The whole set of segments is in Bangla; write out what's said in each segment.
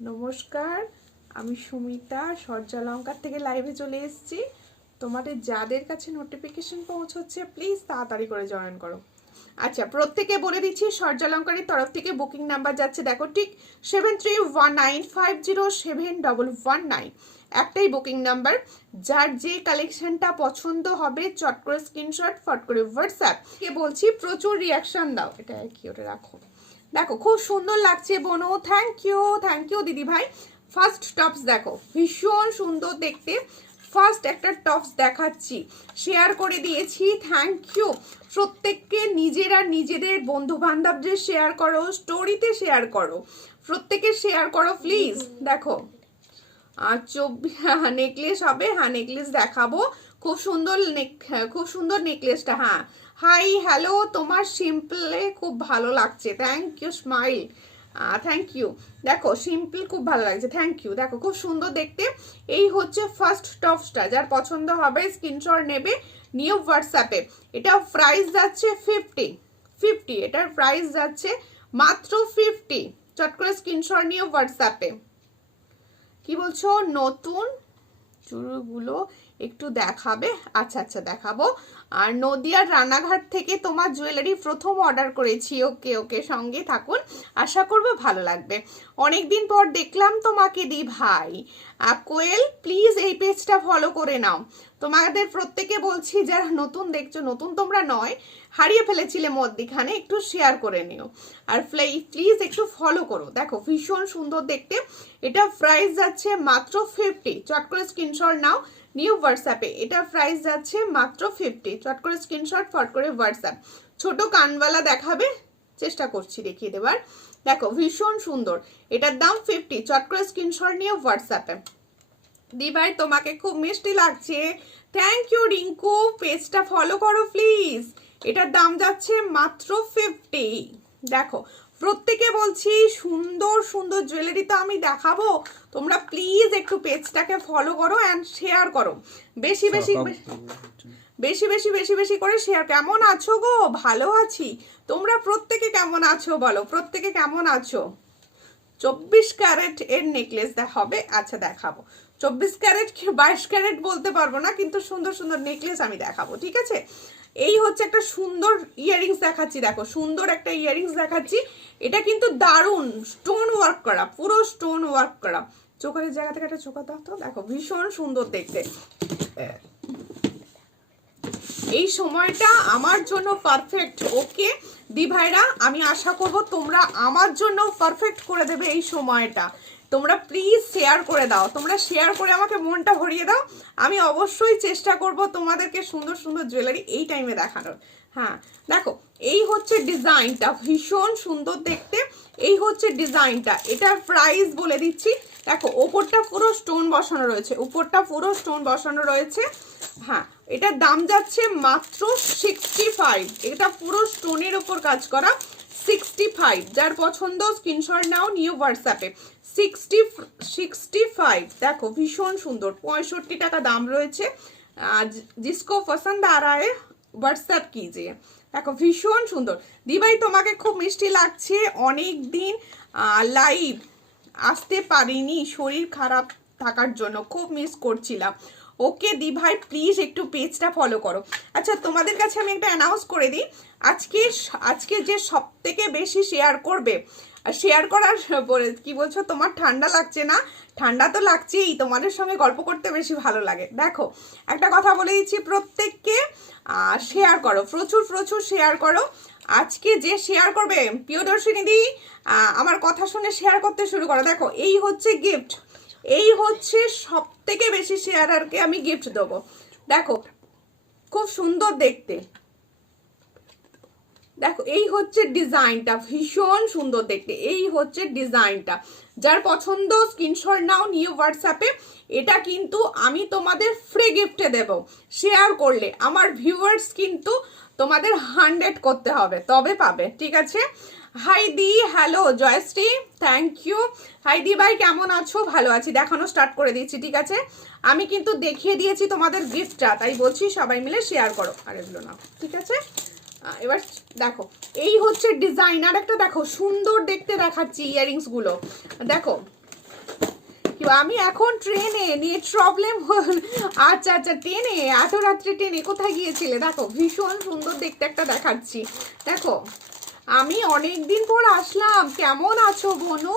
নমস্কার, আমি সুমিতা সূর্যালঙ্কার থেকে লাইভে চলে এসেছি। তোমাদের যাদের কাছে নোটিফিকেশন পৌঁছচ্ছে প্লিজ তাড়াতাড়ি করে জয়েন করো। আচ্ছা, প্রত্যেকে বলে দিচ্ছি সূর্যালঙ্কারের তরফ থেকে বুকিং নাম্বার যাচ্ছে, দেখো ঠিক 7319507119, একটাই বুকিং নাম্বার। যার যে কালেকশনটা পছন্দ হবে চট করে স্ক্রিনশট ফট করে হোয়াটসঅ্যাপ কে বলছি প্রচুর রিয়াকশন দাও। এটা কি, ওটা রাখো। দেখো খুব সুন্দর লাগছে বোনো, থ্যাংক ইউ দিদি ভাই। ফার্স্ট টপস দেখো ভীষণ সুন্দর দেখতে। ফার্স্ট একটা টপস দেখাচ্ছি, শেয়ার করে দিয়েছি, থ্যাংক ইউ। প্রত্যেককে নিজেরা নিজেদের বন্ধু বান্ধবদের শেয়ার করো, স্টোরিতে শেয়ার করো, প্রত্যেকে শেয়ার করো প্লিজ। দেখো আর নেকলেস হবে, হ্যাঁ নেকলেস দেখাবো। খুব সুন্দর নেকলেসটা। হ্যাঁ, হাই হ্যালো, তোমার সিম্পলে খুব ভালো লাগছে, thank you. Smile, thank you. দেখো সিম্পল খুব ভালো লাগছে, থ্যাংক ইউ। দেখো খুব সুন্দর দেখতে। এই হচ্ছে ফার্স্ট টপসটা, যার পছন্দ হবে স্ক্রিনশট নেবে, নিউ হোয়াটসঅ্যাপে। এটা প্রাইস যাচ্ছে 50, এটার প্রাইস যাচ্ছে মাত্র 50। চট করে স্ক্রিনশট নিয়ে হোয়াটসঅ্যাপে। কি বলছো, নতুন চুড়িগুলো একটু দেখাবে? আচ্ছা আচ্ছা দেখাবো। আর নদিয়ার রানাঘাট থেকে তোমার জুয়েলারি প্রথম অর্ডার করেছি। ওকে ওকে, সঙ্গে থাকুন, আশা করবো ভালো লাগবে। অনেকদিন পর দেখলাম তোমাকে দি ভাই। কোয়েল প্লিজ এই পেজটা ফলো করে নাও। তোমাদের প্রত্যেকে বলছি যারা নতুন দেখছো, নতুন তোমরা নয়, হারিয়ে ফেলেছিলে মধ্যিখানে, একটু শেয়ার করে নিও আর প্লিজ একটু ফলো করো। দেখো ভীষণ সুন্দর দেখতে। এটা প্রাইস যাচ্ছে মাত্র 50। চট করে স্ক্রিনশট নাও, নিউ হোয়াটসঅ্যাপে। এটা প্রাইস যাচ্ছে মাত্র 50। চট করে স্ক্রিনশট, ফট করে হোয়াটসঅ্যাপ। ছোট কানওয়ালা দেখাবে, চেষ্টা করছি দেখিয়ে দেবার। দেখো ভীষণ সুন্দর, এটার দাম 50। চট করে স্ক্রিনশট নিয়ে হোয়াটসঅ্যাপে। দি ভাই তোমাকে খুব মিষ্টি লাগছে, থ্যাংক ইউ রিঙ্কু। পেজটা ফলো করো প্লিজ। এটার দাম যাচ্ছে মাত্র 50। দেখো প্রত্যেকে বলছি সুন্দর সুন্দর জুয়েলারি তো আমি দেখাবো, তোমরা প্লিজ একটু পেজটাকে ফলো করো অ্যান্ড শেয়ার করো। বেশি বেশি বেশি বেশি বেশি বেশি করে শেয়ার। কেমন আছো গো? ভালো আছি, তোমরা প্রত্যেকে কেমন আছো বলো, প্রত্যেকে কেমন আছো? 24 ক্যারেট এর নেকলেস হবে, আচ্ছা দেখাবো। 24 ক্যারেট কি 22 ক্যারেট বলতে পারবো না, কিন্তু সুন্দর সুন্দর নেকলেস আমি দেখাবো, ঠিক আছে। এই হচ্ছে একটা সুন্দর ইয়াররিংস দেখাচ্ছি, দেখো সুন্দর একটা ইয়াররিংস দেখাচ্ছি। এটা কিন্তু দারুণ স্টোন ওয়ার্ক করা, পুরো স্টোন ওয়ার্ক করা। চোখের জায়গা থেকে একটা চোখা দাও তো। দেখো ভীষণ সুন্দর দেখতে। এই সময়টা আমার জন্য পারফেক্ট। ওকে দি ভাইরা, আমি আশা করব তোমরা আমার জন্য পারফেক্ট করে দেবে এই সময়টা। তোমরা প্লিজ শেয়ার করে দাও, তোমরা শেয়ার করে আমাকে মনটা ভরিয়ে দাও। আমি অবশ্যই চেষ্টা করব তোমাদেরকে সুন্দর সুন্দর জুয়েলারি এই টাইমে দেখানোর। হ্যাঁ দেখো এই হচ্ছে ডিজাইনটা, ভীষণ সুন্দর দেখতে। এই হচ্ছে ডিজাইনটা, এটার প্রাইস বলে দিচ্ছি। দেখো ওপরটা পুরো স্টোন বসানো রয়েছে, উপরটা পুরো স্টোন বসানো রয়েছে। হ্যাঁ, এটার দাম যাচ্ছে মাত্র 65। এটা পুরো স্টোনের ওপর কাজ করা, 65। যার পছন্দ স্ক্রিনশট নাও, নিউ হোয়াটসঅ্যাপে। 65। দেখো ভীষণ সুন্দর, 65 টাকা দাম রয়েছে। জিসকো পছন্দ আ রা হ্যায় হোয়াটসঅ্যাপ কিজিয়ে। দেখো ভীষণ সুন্দর। দিভাই তোমাকে খুব মিষ্টি লাগছে। অনেক দিন লাইভ আসতে পারিনি শরীর খারাপ থাকার জন্য, খুব মিস করছিলাম। ওকে দি ভাই প্লিজ একটু পেজটা ফলো করো। আচ্ছা তোমাদের কাছে আমি একটা অ্যানাউন্স করে দিই, আজকে যে সব থেকে বেশি শেয়ার করবে, শেয়ার করার পরে কি বলছো, তোমার ঠান্ডা লাগছে না? ঠান্ডা তো লাগছেই, তোমাদের সঙ্গে গল্প করতে বেশি ভালো লাগে। দেখো একটা কথা বলে দিচ্ছি, প্রত্যেককে শেয়ার করো, প্রচুর প্রচুর শেয়ার করো। আজকে যে শেয়ার করবে প্রিয়দর্শিনী দি, আমার কথা শুনে শেয়ার করতে শুরু করো। দেখো এই হচ্ছে গিফট, এই হচ্ছে সব থেকে বেশি শেয়ারারকে আমি গিফট দেবো। দেখো খুব সুন্দর দেখতে। দেখো এই হচ্ছে ডিজাইনটা, ভীষণ সুন্দর দেখতে। এই হচ্ছে ডিজাইনটা, যার পছন্দ স্ক্রিনশট নাও, নিউ হোয়াটসঅ্যাপে। এটা কিন্তু আমি তোমাদের ফ্রি গিফটে দেব, শেয়ার করলে। আমার ভিউয়ার্স কিন্তু তোমাদের 100 করতে হবে, তবে পাবে, ঠিক আছে। হাইদি হ্যালো, জয়শ্রী থ্যাংক ইউ। হাইদি ভাই কেমন আছো? ভালো আছি, দেখানো স্টার্ট করে দিচ্ছি, ঠিক আছে। আমি কিন্তু দেখিয়ে দিয়েছি তোমাদের গিফটটা, তাই বলছি সবাই মিলে শেয়ার করো। আর এগুলো না, ঠিক আছে। এবার দেখো এই হচ্ছে ডিজাইন। আর একটা দেখো সুন্দর দেখতে দেখাচ্ছি ইয়াররিংস গুলো। দেখো আমি এখন ট্রেনে, নেট প্রবলেম হল। আচ্ছা আচ্ছা, ট্রেনে এত রাত্রে ট্রেনে কোথায় গিয়েছিলে? দেখো ভীষণ সুন্দর দেখতে একটা দেখাচ্ছি। দেখো আমি অনেকদিন পর আসলাম। কেমন আছো বনু?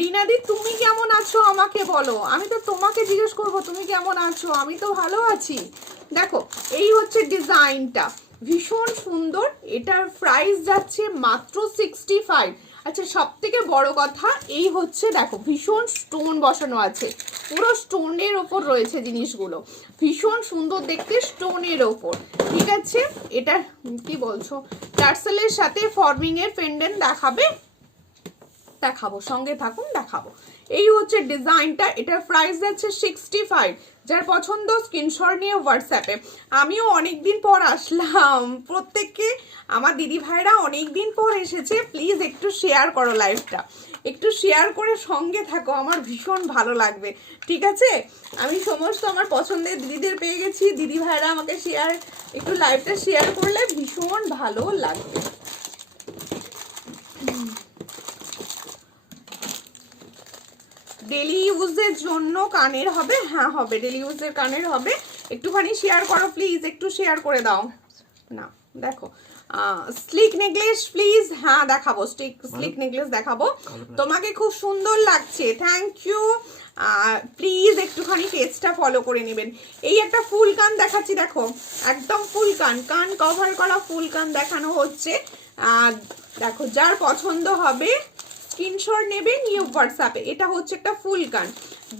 রিনাদি তুমি কেমন আছো আমাকে বলো, আমি তো তোমাকে জিজ্ঞেস করবো তুমি কেমন আছো। আমি তো ভালো আছি। দেখো এই হচ্ছে ডিজাইনটা, ভীষণ সুন্দর। এটার প্রাইস যাচ্ছে মাত্র 65। আচ্ছা সব থেকে বড় কথা এই হচ্ছে দেখো ভীষণ স্টোন বসানো আছে, পুরো স্টোনের ওপর রয়েছে জিনিসগুলো, ভীষণ সুন্দর দেখতে স্টোনের ওপর। ঠিক আছে, এটা কি বলছো টার্সেলের সাথে ফর্মিং এর পেন্ডেন্ট দেখাবে? দেখাবো, সঙ্গে থাকুন দেখাবো। এই হচ্ছে ডিজাইনটা, এটার প্রাইস যাচ্ছে 65। যার পছন্দ স্ক্রিনশট নিয়ে হোয়াটসঅ্যাপে। আমিও অনেকদিন পর আসলাম, প্রত্যেককে আমার দিদি ভাইরা অনেকদিন পর এসেছে, প্লিজ একটু শেয়ার করো লাইভটা, একটু শেয়ার করে সঙ্গে থাকো, আমার ভীষণ ভালো লাগবে। ঠিক আছে, আমি সমস্ত আমার পছন্দের দিদিদের পেয়ে গেছি, দিদি ভাইরা আমাকে শেয়ার, একটু লাইভটা শেয়ার করলে ভীষণ ভালো লাগবে। ডেলি ইউজের জন্য কানের হবে? হ্যাঁ হবে, ডেলি ইউজের কানের হবে। একটুখানি শেয়ার করো প্লিজ, একটু শেয়ার করে দাও না। দেখো স্লিক নেকলেস প্লিজ, হ্যাঁ দেখাবো, স্লিক নেকলেস দেখাবো। তোমাকে খুব সুন্দর লাগছে, থ্যাংক ইউ। প্লিজ একটুখানি পেজটা ফলো করে নেবেন। এই একটা ফুল কান দেখাচ্ছি, দেখো একদম ফুল কান, কান কভার করা ফুল কান দেখানো হচ্ছে। দেখো যার পছন্দ হবে স্ক্রিনশট নেবে নিউ হোয়াটসঅ্যাপে। এটা হচ্ছে একটা ফুল কান,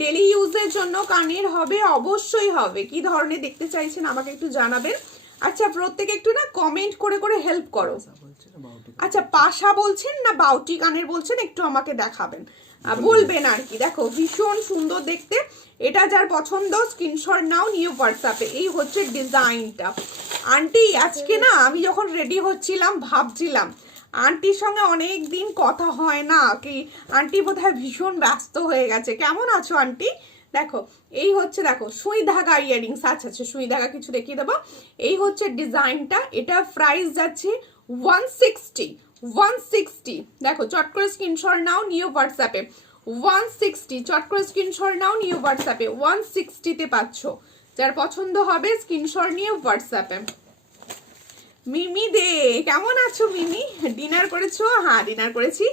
ডেলি ইউজের জন্য কানের হবে, অবশ্যই হবে। কি ধরনের দেখতে চাইছেন আমাকে একটু জানাবেন। আচ্ছা প্রত্যেকে একটু না কমেন্ট করে করে হেল্প করো। আচ্ছা পাশা বলছেন না বাউটি কানের বলছেন, একটু আমাকে দেখাবেন, বলবেন আর কি। দেখো ভীষণ সুন্দর দেখতে, এটা যার পছন্দ স্ক্রিনশট নাও নিউ হোয়াটসঅ্যাপে। এই হচ্ছে ডিজাইনটা। আন্টি আজকে না আমি যখন রেডি হচ্ছিলাম ভাবছিলাম আন্টির সঙ্গে অনেক দিন কথা হয় না, কি আন্টি বোধহয় ভীষণ ব্যস্ত হয়ে গেছে। কেমন আছো আন্টি? দেখো এই হচ্ছে, দেখো সুই ধাগা ইয়ারিংস। আচ্ছা আচ্ছা সুই ধাগা কিছু দেখিয়ে দেবো। এই হচ্ছে ডিজাইনটা, এটা প্রাইস যাচ্ছে 160। দেখো চট করে স্ক্রিনশট নাও নিউ হোয়াটসঅ্যাপে। 160 চট করে স্ক্রিনশট নাও নিউ হোয়াটসঅ্যাপে, 160-তে পাচ্ছ। যার পছন্দ হবে স্ক্রিনশট নিয়ে হোয়াটসঅ্যাপে। মিমি দে কেমন আছো মিমি? ডিনার করেছো? হ্যাঁ ডিনার করেছি।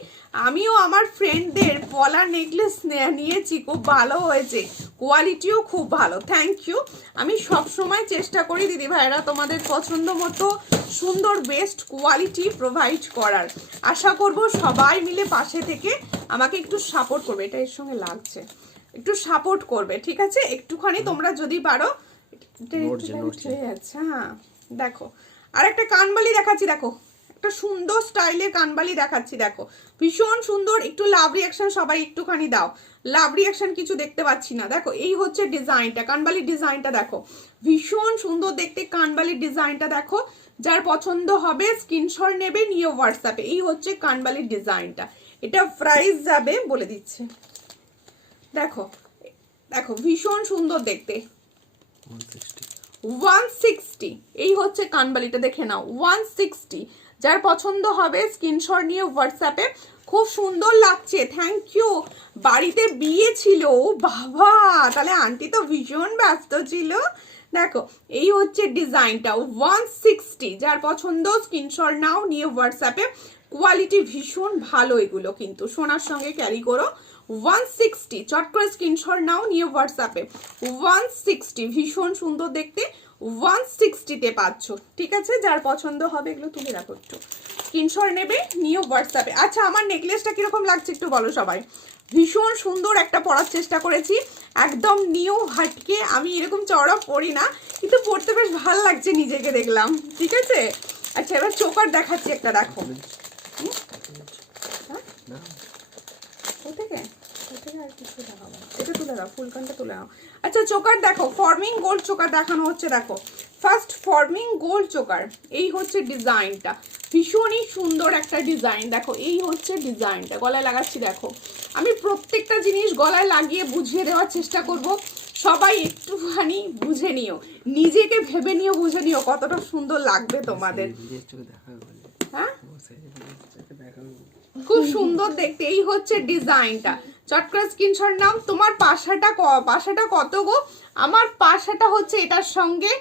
আমিও আমার ফ্রেন্ডদের পলা নেকলেস নিয়েছি, খুব ভালো হয়েছে, কোয়ালিটিও খুব ভালো, থ্যাংক ইউ। আমি সব সময় চেষ্টা করি দিদি ভাইরা তোমাদের পছন্দ মতো সুন্দর বেস্ট কোয়ালিটি প্রোভাইড করার। আশা করব সবাই মিলে পাশে থেকে আমাকে একটু সাপোর্ট করবে। এটা এর সঙ্গে লাগছে, একটু সাপোর্ট করবে, ঠিক আছে? একটুখানি তোমরা যদি পারো। আচ্ছা হ্যাঁ দেখো আর একটা কানবালি দেখাচ্ছি, দেখো একটা সুন্দর স্টাইলের কানবালি দেখাচ্ছি, দেখো ভীষণ সুন্দর। একটু লাভ রিয়াকশন সবাই একটুখানি দাও, লাভ রিয়াকশন কিছু দেখতে পাচ্ছি না। দেখো এই হচ্ছে ডিজাইনটা, কানবালির ডিজাইনটা দেখো ভীষণ সুন্দর দেখতে, কানবালির ডিজাইনটা দেখো। যার পছন্দ হবে স্ক্রিনশট নেবে নিয়ে হোয়াটসঅ্যাপে। এই হচ্ছে কানবালির ডিজাইনটা, এটা প্রাইস যাবে বলে দিচ্ছে। দেখো দেখো ভীষণ সুন্দর দেখতে, 160। এই হচ্ছে কানবালিটা, দেখে নাও 160। যার পছন্দ হবে স্ক্রিনশট নিয়ে হোয়াটসঅ্যাপে। খুব সুন্দর লাগছে, থ্যাংক ইউ। বাড়িতে বিয়ে ছিল, ও বাবা, তাহলে আন্টি তো ভীষণ ব্যস্ত ছিল। দেখো এই হচ্ছে ডিজাইনটা 160। যার পছন্দ স্ক্রিনশট নাও নিয়ে হোয়াটসঅ্যাপে। কোয়ালিটি ভীষণ ভালো, এগুলো কিন্তু সোনার সঙ্গে ক্যারি করো। 160 চট করে স্ক্রিনশট নাও নিয়ে হোয়াটসঅ্যাপে। 160 ভীষণ সুন্দর দেখতে, 160-তে পাচ্ছ, ঠিক আছে? যার পছন্দ হবে এগুলো তুলে রাখো, একটু স্ক্রিনশট নেবে নিয়ে হোয়াটসঅ্যাপে। আচ্ছা আমার নেকলেসটা কিরকম লাগছে একটু বলো সবাই। ভীষণ সুন্দর একটা পরার চেষ্টা করেছি, একদম নিউ হাটকে। আমি এরকম চওড়া পরি না, কিন্তু পরতে বেশ ভালো লাগছে নিজেকে, দেখলাম, ঠিক আছে? আচ্ছা এবার চোকার দেখাচ্ছি একটা, দেখো আর কিছু দেখাবো, এটা তুলে দাও, ফুলকানটা তুলে নাও। আচ্ছা চোকার দেখো, ফর্মিং গোল্ড চোকার দেখানো হচ্ছে, দেখো ফার্স্ট ফর্মিং গোল্ড চোকার। এই হচ্ছে ডিজাইনটা, ভীষণই সুন্দর একটা ডিজাইন। দেখো এই হচ্ছে ডিজাইনটা, গলায় লাগাচ্ছি, দেখো আমি প্রত্যেকটা জিনিস গলায় লাগিয়ে বুঝিয়ে দেওয়ার চেষ্টা করব। সবাই একটুখানি বুঝে নিও, নিজেকে ভেবে নিও, বুঝে নিও কতটা সুন্দর লাগবে তোমাদের। হ্যাঁ খুব সুন্দর দেখতে। এই হচ্ছে ডিজাইনটা, চট করে স্ক্রিনশট নাও। তোমার পাশাটা কত গো? আমার পাশাটা হচ্ছে এটার সঙ্গে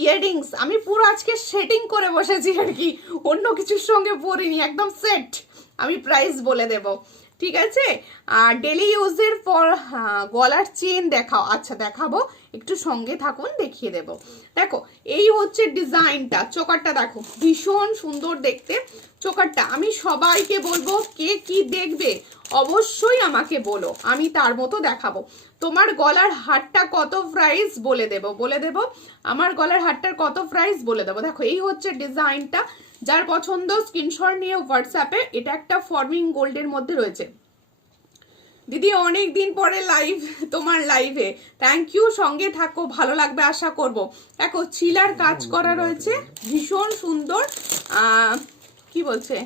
ইয়াররিংস, আমি পুরো আজকে সেটিং করে বসেছি আর কি, অন্য কিছুর সঙ্গে পরিনি, একদম সেট। আমি প্রাইস বলে দেব, ঠিক আছে? আর ডেলি ইউজের পর গলার চেন দেখাও। আচ্ছা দেখাবো, একটু সঙ্গে থাকুন, দেখিয়ে দেব। দেখো এই হচ্ছে ডিজাইনটা, চোকারটা দেখো ভীষণ সুন্দর দেখতে চোকারটা। আমি সবাইকে বলবো কে কি দেখবে অবশ্যই আমাকে বলো, আমি তার মতো দেখাবো। তোমার গলার হারটা কত প্রাইস বলে দেব, আমার গলার হারটার কত প্রাইস বলে দেবো। দেখো এই হচ্ছে ডিজাইনটা, যার পছন্দ স্ক্রিনশট নিয়ে হোয়াটসঅ্যাপে। এটা একটা ফর্মিং গোল্ডের মধ্যে রয়েছে। দিদি অনেক দিন পরে লাইভ, তোমার লাইভে থ্যাংক ইউ, সঙ্গে থাকো, ভালো লাগবে আশা করব। দেখো চিলার কাজ করা রয়েছে, ভীষণ সুন্দর। কি বলছে,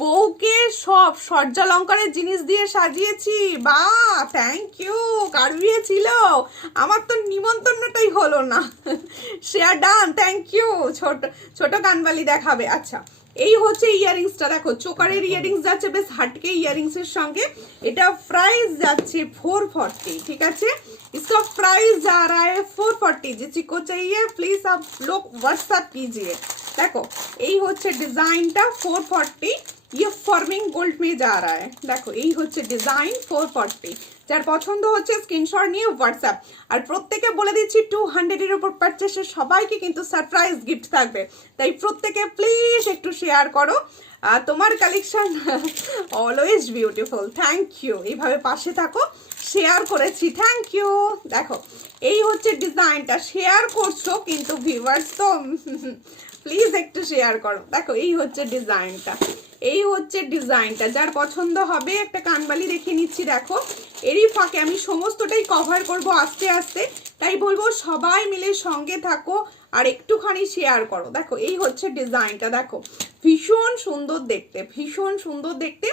বউকে সব সজ্জালঙ্কারের জিনিস দিয়ে সাজিয়েছি। বা থ্যাংক ইউ, কার বিয়ে ছিল? আমার তো নিমন্ত্রণটাই হলো না। Share done, thank you. ছোট কানবালি দেখাবে। আচ্ছা এই হচ্ছে ইয়ারিংসটা, দেখো চোকারের ইয়ারিংস যাচ্ছে বেশ হাটকে ইয়ারিংস এর সঙ্গে। এটা প্রাইস যাচ্ছে 440, ঠিক আছে? इसका प्राइस जा रहा है 440। जिसको चाहिए प्लीज आप लोग व्हाट्सएप कीजिए। देखो এই হচ্ছে ডিজাইনটা 440, ये फॉर्मिंग गोल्ड में जा रहा है। देखो এই হচ্ছে ডিজাইন 440, যার পছন্দ হচ্ছে স্ক্রিনশট নিয়ে হোয়াটসঅ্যাপ। আর প্রত্যেকে বলে দিচ্ছি 200 এর উপর পারচেসে সবাইকে কিন্তু সারপ্রাইজ গিফট থাকবে, তাই প্রত্যেকে প্লিজ একটু শেয়ার করো। তোমার collection always beautiful, thank you. এইভাবে পাশে থাকো, শেয়ার করেছি, থ্যাংক ইউ। দেখো এই হচ্ছে ডিজাইনটা, শেয়ার করছো কিন্তু ভিউয়ার্স তো প্লিজ একটু শেয়ার করো। দেখো এই হচ্ছে ডিজাইনটা, এই হচ্ছে ডিজাইনটা, যার পছন্দ হবে একটা কানবালি দেখিয়ে নিচ্ছি। দেখো এরই ফাঁকে আমি সমস্তটাই কভার করব আস্তে আস্তে, তাই বলবো সবাই মিলে সঙ্গে থাকো আর একটুখানি শেয়ার করো। দেখো এই হচ্ছে ডিজাইনটা, দেখো ভীষণ সুন্দর দেখতে, ভীষণ সুন্দর দেখতে।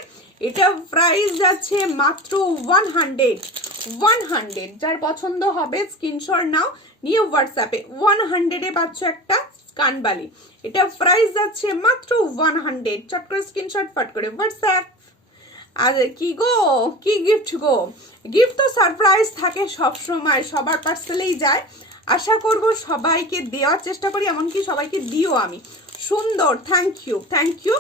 এটা প্রাইস যাচ্ছে মাত্র 100। যার পছন্দ হবে স্ক্রিনশট নাও, নিয়ে হোয়াটসঅ্যাপে 100 এ পাচ্ছ একটা কানবালি। এটা প্রাইস যাচ্ছে মাত্র 100। চট করে স্ক্রিনশট ফট করে হোয়াটসঅ্যাপ। আর কি গো, কি গিফট গো? গিফট তো সারপ্রাইজ থাকে সব সময়, সবার পার্সেলেই যায়। আশা করব সবাইকে দেওয়ার চেষ্টা করি, এমনকি সবাইকে দিও আমি। সুন্দর, থ্যাংক ইউ, থ্যাংক ইউ।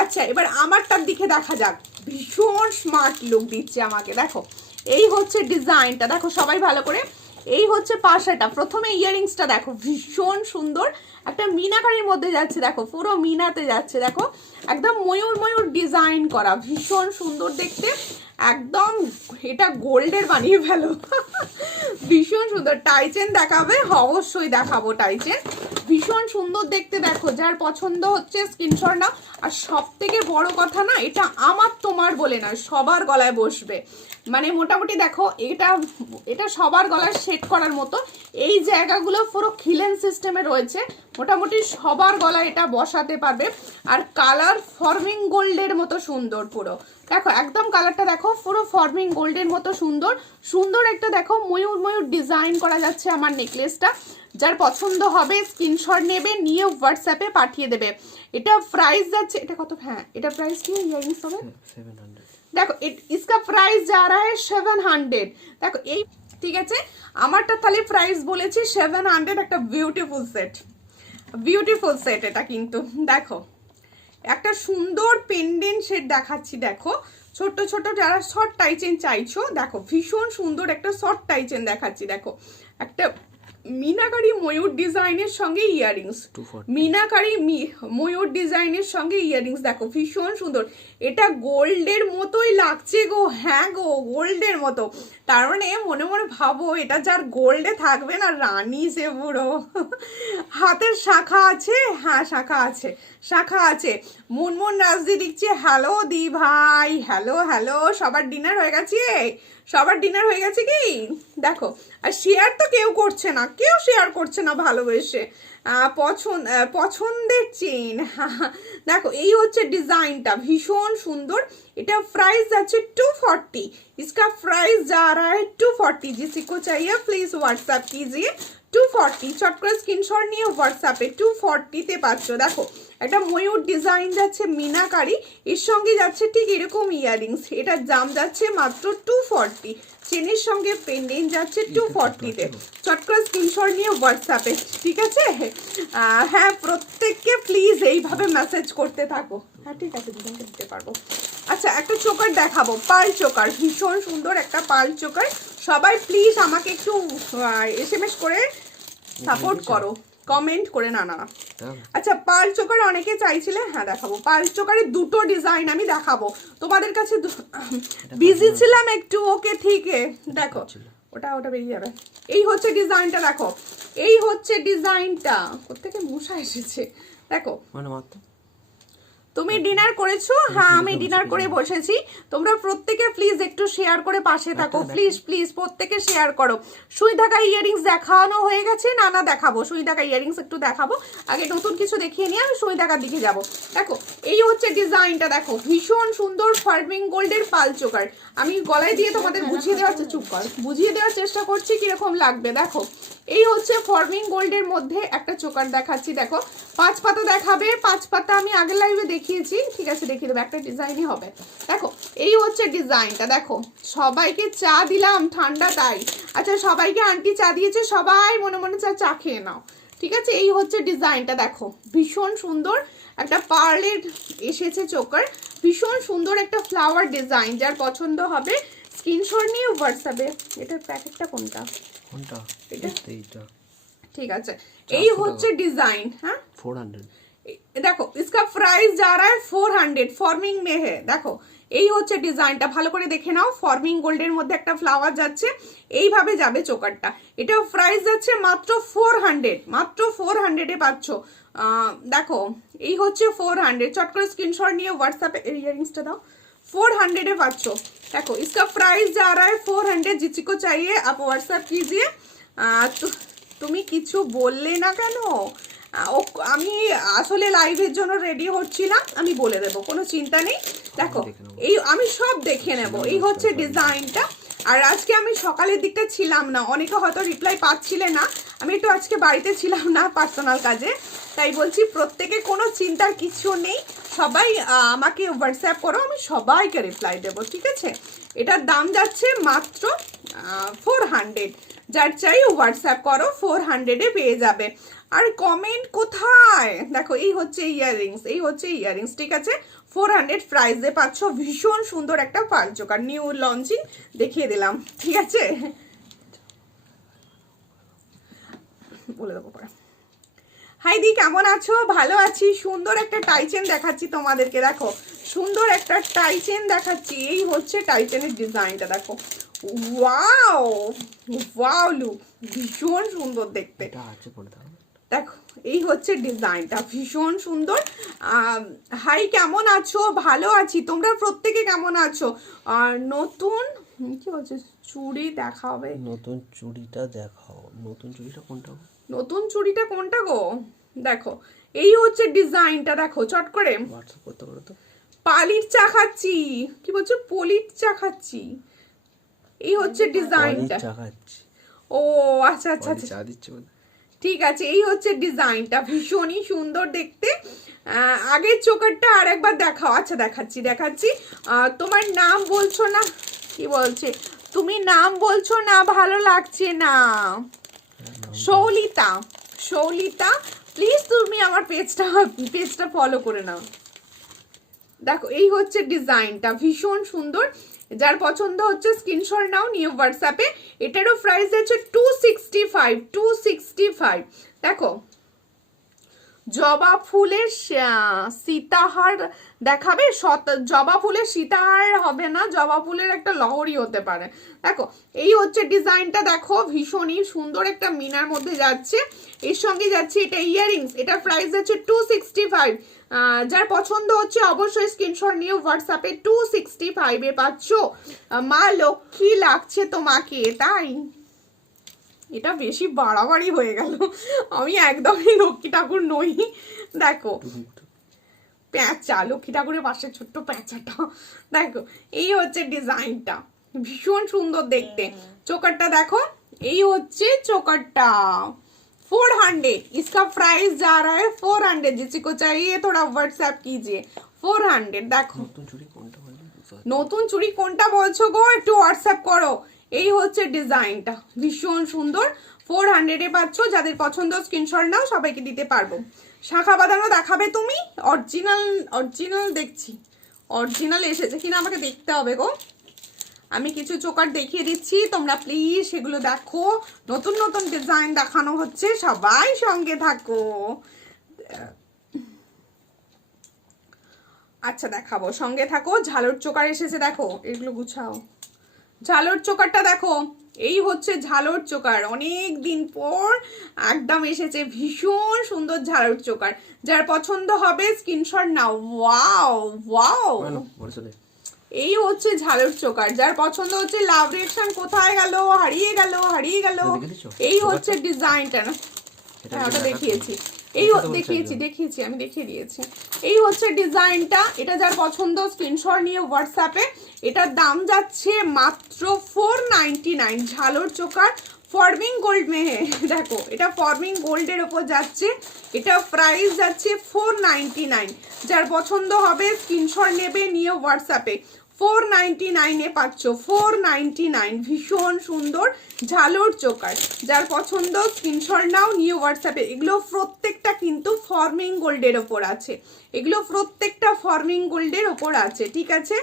আচ্ছা এবার আমারটার দিকে দেখা যাক, ভীষণ স্মার্ট লুক দিচ্ছে আমাকে। দেখো এই হচ্ছে ডিজাইনটা, দেখো সবাই ভালো করে। এই হচ্ছে পাশাটা, প্রথমে ইয়ারিংসটা দেখো ভীষণ সুন্দর, একটা মিনাকারির মধ্যে যাচ্ছে, দেখো পুরো মিনাতে যাচ্ছে। দেখো একদম ময়ূর ডিজাইন করা, ভীষণ সুন্দর দেখতে, একদম এটা গোল্ডের বানিয়ে ফেলো। ভীষণ সুন্দর। টাইচেন দেখাবে? অবশ্যই দেখাবো টাইচেন, ভীষণ সুন্দর দেখতে। দেখো যার পছন্দ হচ্ছে স্ক্রিনশট নাও। আর সব থেকে বড় কথা না, এটা আমার তোমার বলে নয়, সবার গলায় বসবে। মানে মোটামুটি দেখো এটা সবার গলায় সেট করার মতো, এই জায়গাগুলো পুরো খিলেন সিস্টেমে রয়েছে, মোটামুটি সবার গলায় এটা বসাতে পারবে। আর কালার ফর্মিং গোল্ডের মতো সুন্দর পুরো, দেখো একদম কালারটা দেখো পুরো ফর্মিং গোল্ডের মতো সুন্দর সুন্দর একটা। দেখো ময়ূর ডিজাইন করা যাচ্ছে আমার নেকলেসটা। যার পছন্দ হবে স্ক্রিনশট নেবে, নিয়ে হোয়াটসঅ্যাপে পাঠিয়ে দেবে। এটা প্রাইস যাচ্ছে, এটা কত? হ্যাঁ এটা প্রাইস কি ইয়ারিংস হবে 700। দেখো इसका प्राइस जा रहा है 700। দেখো এই, ঠিক আছে আমারটা তাহলে প্রাইস বলেছি 700। একটা বিউটিফুল সেট এটা কিন্তু। দেখো একটা সুন্দর পেন্ডেন্ট সেট দেখাচ্ছি, দেখো ছোট ছোট যারা শর্ট টাইচেন চাইছো, দেখো ভীষণ সুন্দর একটা শর্ট টাইচেন দেখাচ্ছি। দেখো একটা মিনাকারি ময়ূর ডিজাইনের সঙ্গে ইয়ারিংস, মিনাকারি ময়ূর ডিজাইনের সঙ্গে ইয়ারিংস, দেখো ভীষণ সুন্দর। এটা গোল্ডের মতোই লাগছে গো, হ্যাঁ গো গোল্ডের মতো। তার মানে মনে মনে ভাবো এটা যার গোল্ডে থাকবে না, রানী সে পুরো। হাতের শাখা আছে, হ্যাঁ শাখা আছে। মুনমুন রাজদি দিচ্ছে হ্যালো দি ভাই, হ্যালো। সবার ডিনার হয়ে গেছে কি? দেখো আর শেয়ার তো কেউ শেয়ার করছে না ভালোবেসে। পছন্দের চেন। দেখো এই হচ্ছে डिजाइनটা ভীষণ সুন্দর। এটা प्राइस যাচ্ছে 240। इसका प्राइस जा रहा है 240। जिसी को चाहिए प्लीज व्हाट्सएप कीजिए। 240 চট করে স্ক্রিনশট নিয়ে হোয়াটসঅ্যাপে 240 তে পাচ্ছ। দেখো একটা ময়ূর ডিজাইন যাচ্ছে মিনাকারি, এর সঙ্গে যাচ্ছে ঠিক এরকম ইয়ারিংস। এটার দাম যাচ্ছে মাত্র 240। চেনের সঙ্গে পেন্ডেন্ট যাচ্ছে 240 তে। চট করে স্ক্রিনশট নিয়ে হোয়াটসঅ্যাপে, ঠিক আছে? হ্যাঁ প্রত্যেককে প্লিজ এইভাবে মেসেজ করতে থাকো। হ্যাঁ ঠিক আছে, দুজনকে দিতে পারবো। আচ্ছা একটা চোকার দেখাবো, পার্ল চোকার, ভীষণ সুন্দর একটা পার্ল চোকার। সবাই প্লিজ আমাকে একটু এসএমএস করে সাপোর্ট করো, কমেন্ট করে। না না আচ্ছা পার্ল চোকার অনেকে চাইছিলে, হ্যাঁ দেখাবো। পার্ল চোকারের দুটো ডিজাইন আমি দেখাবো তোমাদের কাছে। বিজি ছিলাম একটু, ওকে ঠিক দেখো ওটা বেরিয়ে যাবে। এই হচ্ছে ডিজাইনটা, দেখো এই হচ্ছে ডিজাইনটা। কোত্থেকে মশা এসেছে দেখো। মানে মাত্র তুমি ডিনার করেছো? হ্যাঁ আমি ডিনার করে বসেছি। তোমরা প্রত্যেকে প্লিজ একটু শেয়ার করে পাশে থাকো, প্লিজ প্লিজ প্রত্যেকে শেয়ার করো। সুই ঢাকা ইয়ারিংস দেখানো হয়ে গেছে? না না দেখাবো, সুই ঢাকা ইয়ারিংস একটু দেখাবো। আগে নতুন কিছু দেখিয়ে নিয়ে আমি সুই ঢাকার দিকে যাব। দেখো এই হচ্ছে ডিজাইনটা, দেখো ভীষণ সুন্দর ফার্মিং গোল্ডের পাল চোকার। আমি গলায় দিয়ে তোমাদের বুঝিয়ে দেওয়ার বুঝিয়ে দেওয়ার চেষ্টা করছি কিরকম লাগবে। দেখো এই হচ্ছে ফার্মিং গোল্ডের মধ্যে একটা চোকার দেখাচ্ছি। দেখো 5 পাতা দেখাবে, 5 পাতা আমি আগের লাইভে দেখিয়েছি, ঠিক আছে দেখিয়ে দেবো, একটা ডিজাইনই হবে। দেখো এই হচ্ছে ডিজাইনটা, দেখো সবাইকে চা দিলাম ঠান্ডা তাই। আচ্ছা সবাইকে আন্টি চা দিয়েছে, সবাই মনে মনে চা খেয়ে নাও, ঠিক আছে? এই হচ্ছে ডিজাইনটা, দেখো ভীষণ সুন্দর একটা পার্লের এসেছে চোকার, ভীষণ সুন্দর একটা ফ্লাওয়ার ডিজাইন। যার পছন্দ হবে স্ক্রিনশট নিয়ে হোয়াটসঅ্যাপে। এটার প্যাকেটটা কোনটা? কোনটা? এটা এইটা, ঠিক আছে। এই হচ্ছে ডিজাইন। হ্যাঁ 400। দেখো इसका प्राइस जा रहा है 400। फॉर्मिंग में है। দেখো এই হচ্ছে ডিজাইনটা, ভালো করে দেখে নাও। ফর্মিং গোল্ডের মধ্যে একটা ফ্লাওয়ার যাচ্ছে, এইভাবে যাবে চোকারটা। এটাও প্রাইস যাচ্ছে মাত্র 400, মাত্র 400 এ পাচ্ছ। দেখো এই হচ্ছে 400। চট করে স্ক্রিনশট নিয়ে হোয়াটসঅ্যাপে ইয়ারিংসটা দাও। 400 এ পাচ্ছ। দেখো इसका प्राइस जा रहा है 400। जिसी को चाहिए आप व्हाट्सएप कीजिए। তুমি কিছু বললে না কেন? আমি আসলে লাইভের জন্য রেডি হচ্ছিলাম, আমি বলে দেবো, কোনো চিন্তা নেই। দেখো এই আমি সব দেখে নেব। এই হচ্ছে ডিজাইনটা। আর আজকে আমি সকালের দিকটা ছিলাম না, অনেকে হয়তো রিপ্লাই পাচ্ছিলে না, আমি একটু আজকে বাড়িতে ছিলাম না পার্সোনাল কাজে, তাই বলছি প্রত্যেকে কোনো চিন্তার কিছু নেই। সবাই আমাকে হোয়াটসঅ্যাপ করো, আমি সবাইকে রিপ্লাই দেবো, ঠিক আছে? এটার দাম যাচ্ছে মাত্র 400। যার চাই হোয়াটসঅ্যাপ করো, 400 এ পেয়ে যাবে। আর কমেন্ট কোথায়? দেখো এই হচ্ছে ইয়াররিংস, এই হচ্ছে ইয়াররিংস, ঠিক আছে? 400 প্রাইসে পাচ্ছ। ভীষণ সুন্দর একটা পার্ল চোকার, নিউ লঞ্চিং, দেখিয়ে দিলাম, ঠিক আছে? বলে দেবো পরে। হাই দি কেমন আছো? ভালো আছি। সুন্দর একটা টাইচেন দেখাচ্ছি তোমাদেরকে, দেখো সুন্দর একটা টাইচেন দেখাচ্ছি। এই হচ্ছে টাইচেনের ডিজাইনটা, দেখো ওয়াও ওয়াও লুক, ভীষণ সুন্দর দেখতে। দেখো এই হচ্ছে ডিজাইনটা, ভীষণ সুন্দর। হাই কেমন আছো? ভালো আছি। তোমরা প্রত্যেকে কেমন আছো? আর নতুন কি বলছে চুড়ি দেখাবে? নতুন চুড়িটা দেখাও। নতুন চুড়িটা কোনটা? নতুন চুড়িটা কোনটা গো? দেখো এই হচ্ছে ডিজাইনটা, দেখো চট করে হোয়াটসঅ্যাপ করতে পারো তো। পালির চা খাচ্ছি, কি বলছো? পলির চা খাচ্ছি। এই হচ্ছে ডিজাইনটা। ও আচ্ছা আচ্ছা আচ্ছা, ঠিক আছে। এই হচ্ছে ডিজাইনটা, ভীষণই সুন্দর দেখতে। আগের চোকারটা আর একবার দেখাও। আচ্ছা দেখাচ্ছি দেখাচ্ছি। তোমার নাম বলছো না? কি বলছে? তুমি নাম বলছো না, ভালো লাগছে না। সৌলিতা, সৌলিতা প্লিজ তুমি আমার পেজটা ফলো করে নাও। দেখো এই হচ্ছে ডিজাইনটা, ভীষণ সুন্দর। যার পছন্দ হচ্ছে স্ক্রিনশট নাও, নিউ হোয়াটসঅ্যাপে। এটারও প্রাইস আছে 265। দেখো জবা ফুলের সীতাহার দেখাবে? জবা ফুলের সীতাহার হবে না, জবা ফুলের একটা লহরি হতে পারে। দেখো এই হচ্ছে ডিজাইনটা, দেখো ভীষণই সুন্দর একটা মিনার মধ্যে যাচ্ছে, এর সঙ্গে যাচ্ছে এটা ইয়াররিংস। এটা প্রাইস আছে 265। যার পছন্দ হচ্ছে অবশ্যই স্ক্রিনশট নিয়ে হোয়াটসঅ্যাপে 265 এ পাচ্ছ। মা লক্ষ্মী লাগছে তোমাকে, তাই এটা বেশি বাড়াবাড়ি হয়ে গেল, আমি একদমই লক্ষ্মী ঠাকুর নই। দেখো প্যাঁচা, লক্ষ্মী ঠাকুরের পাশে ছোট্ট প্যাঁচাটা, দেখো এই হচ্ছে ডিজাইনটা, ভীষণ সুন্দর দেখতে। চোকারটা দেখো, এই হচ্ছে চোকারটা। 400, इसका प्राइस जा रहा है 400। जिसी को चाहिए थोड़ा व्हाट्सएप कीजिए। 400 দেখো। নতুন চুড়ি কোনটা বলছো গো, একটু হোয়াটসঅ্যাপ করো। এই হচ্ছে ডিজাইনটা, ভীষণ সুন্দর। 400 এ পাচ্ছ, যাদের পছন্দ স্ক্রিনশট নাও, সবাইকে দিতে পারবো। শাখা বাঁধানো দেখাবে তুমি? অরিজিনাল দেখছি, অরিজিনাল এসেছে কিনা আমাকে দেখতে হবে গো। আমি কিছু চোকার দেখিয়ে দিচ্ছি, তোমরা প্লিজ সেগুলো দেখো। নতুন নতুন ডিজাইন দেখানো হচ্ছে, সবাই সঙ্গে থাকো। আচ্ছা দেখাবো, সঙ্গে থাকো। ঝালর চোকার এসেছে দেখো, এগুলো গুছাও। ঝালর চোকারটা দেখো, এই হচ্ছে ঝালর চোকার, অনেক দিন পর একদম এসেছে, ভীষণ সুন্দর ঝালর চোকার। যার পছন্দ হবে স্ক্রিনশট নাও। ওয়াও ওয়াও, এই হচ্ছে ঝালর চোকার। যার পছন্দ হচ্ছে লাভ রিঅ্যাকশন কোথায় গেল, হারিয়ে গেল হারিয়ে গেল। এই হচ্ছে ডিজাইনটা না, ওটা দেখিয়েছি, এই দেখিয়েছি আমি, দেখিয়ে দিয়েছি। এই হচ্ছে ডিজাইনটা, এটা যার পছন্দ স্ক্রিনশট নিয়ে হোয়াটসঅ্যাপে। এটার দাম যাচ্ছে মাত্র 499। ঝালর চোকার ফর্মিং গোল্ড মেহে, দেখো এটা ফর্মিং গোল্ডের ওপর যাচ্ছে। এটা প্রাইস যাচ্ছে 499। যার পছন্দ হবে স্ক্রিনশট নেবে, নিয়ে হোয়াটসঅ্যাপে। 499 এ পাচ্ছ, 499, ভীষণ সুন্দর ঝালর চোকার। যার পছন্দ স্ক্রিনশট নাও, নিয়ে হোয়াটসঅ্যাপে। এগুলো প্রত্যেকটা কিন্তু ফর্মিং গোল্ডের ওপর আছে, এগুলো প্রত্যেকটা ফর্মিং গোল্ডের ওপর আছে, ঠিক আছে।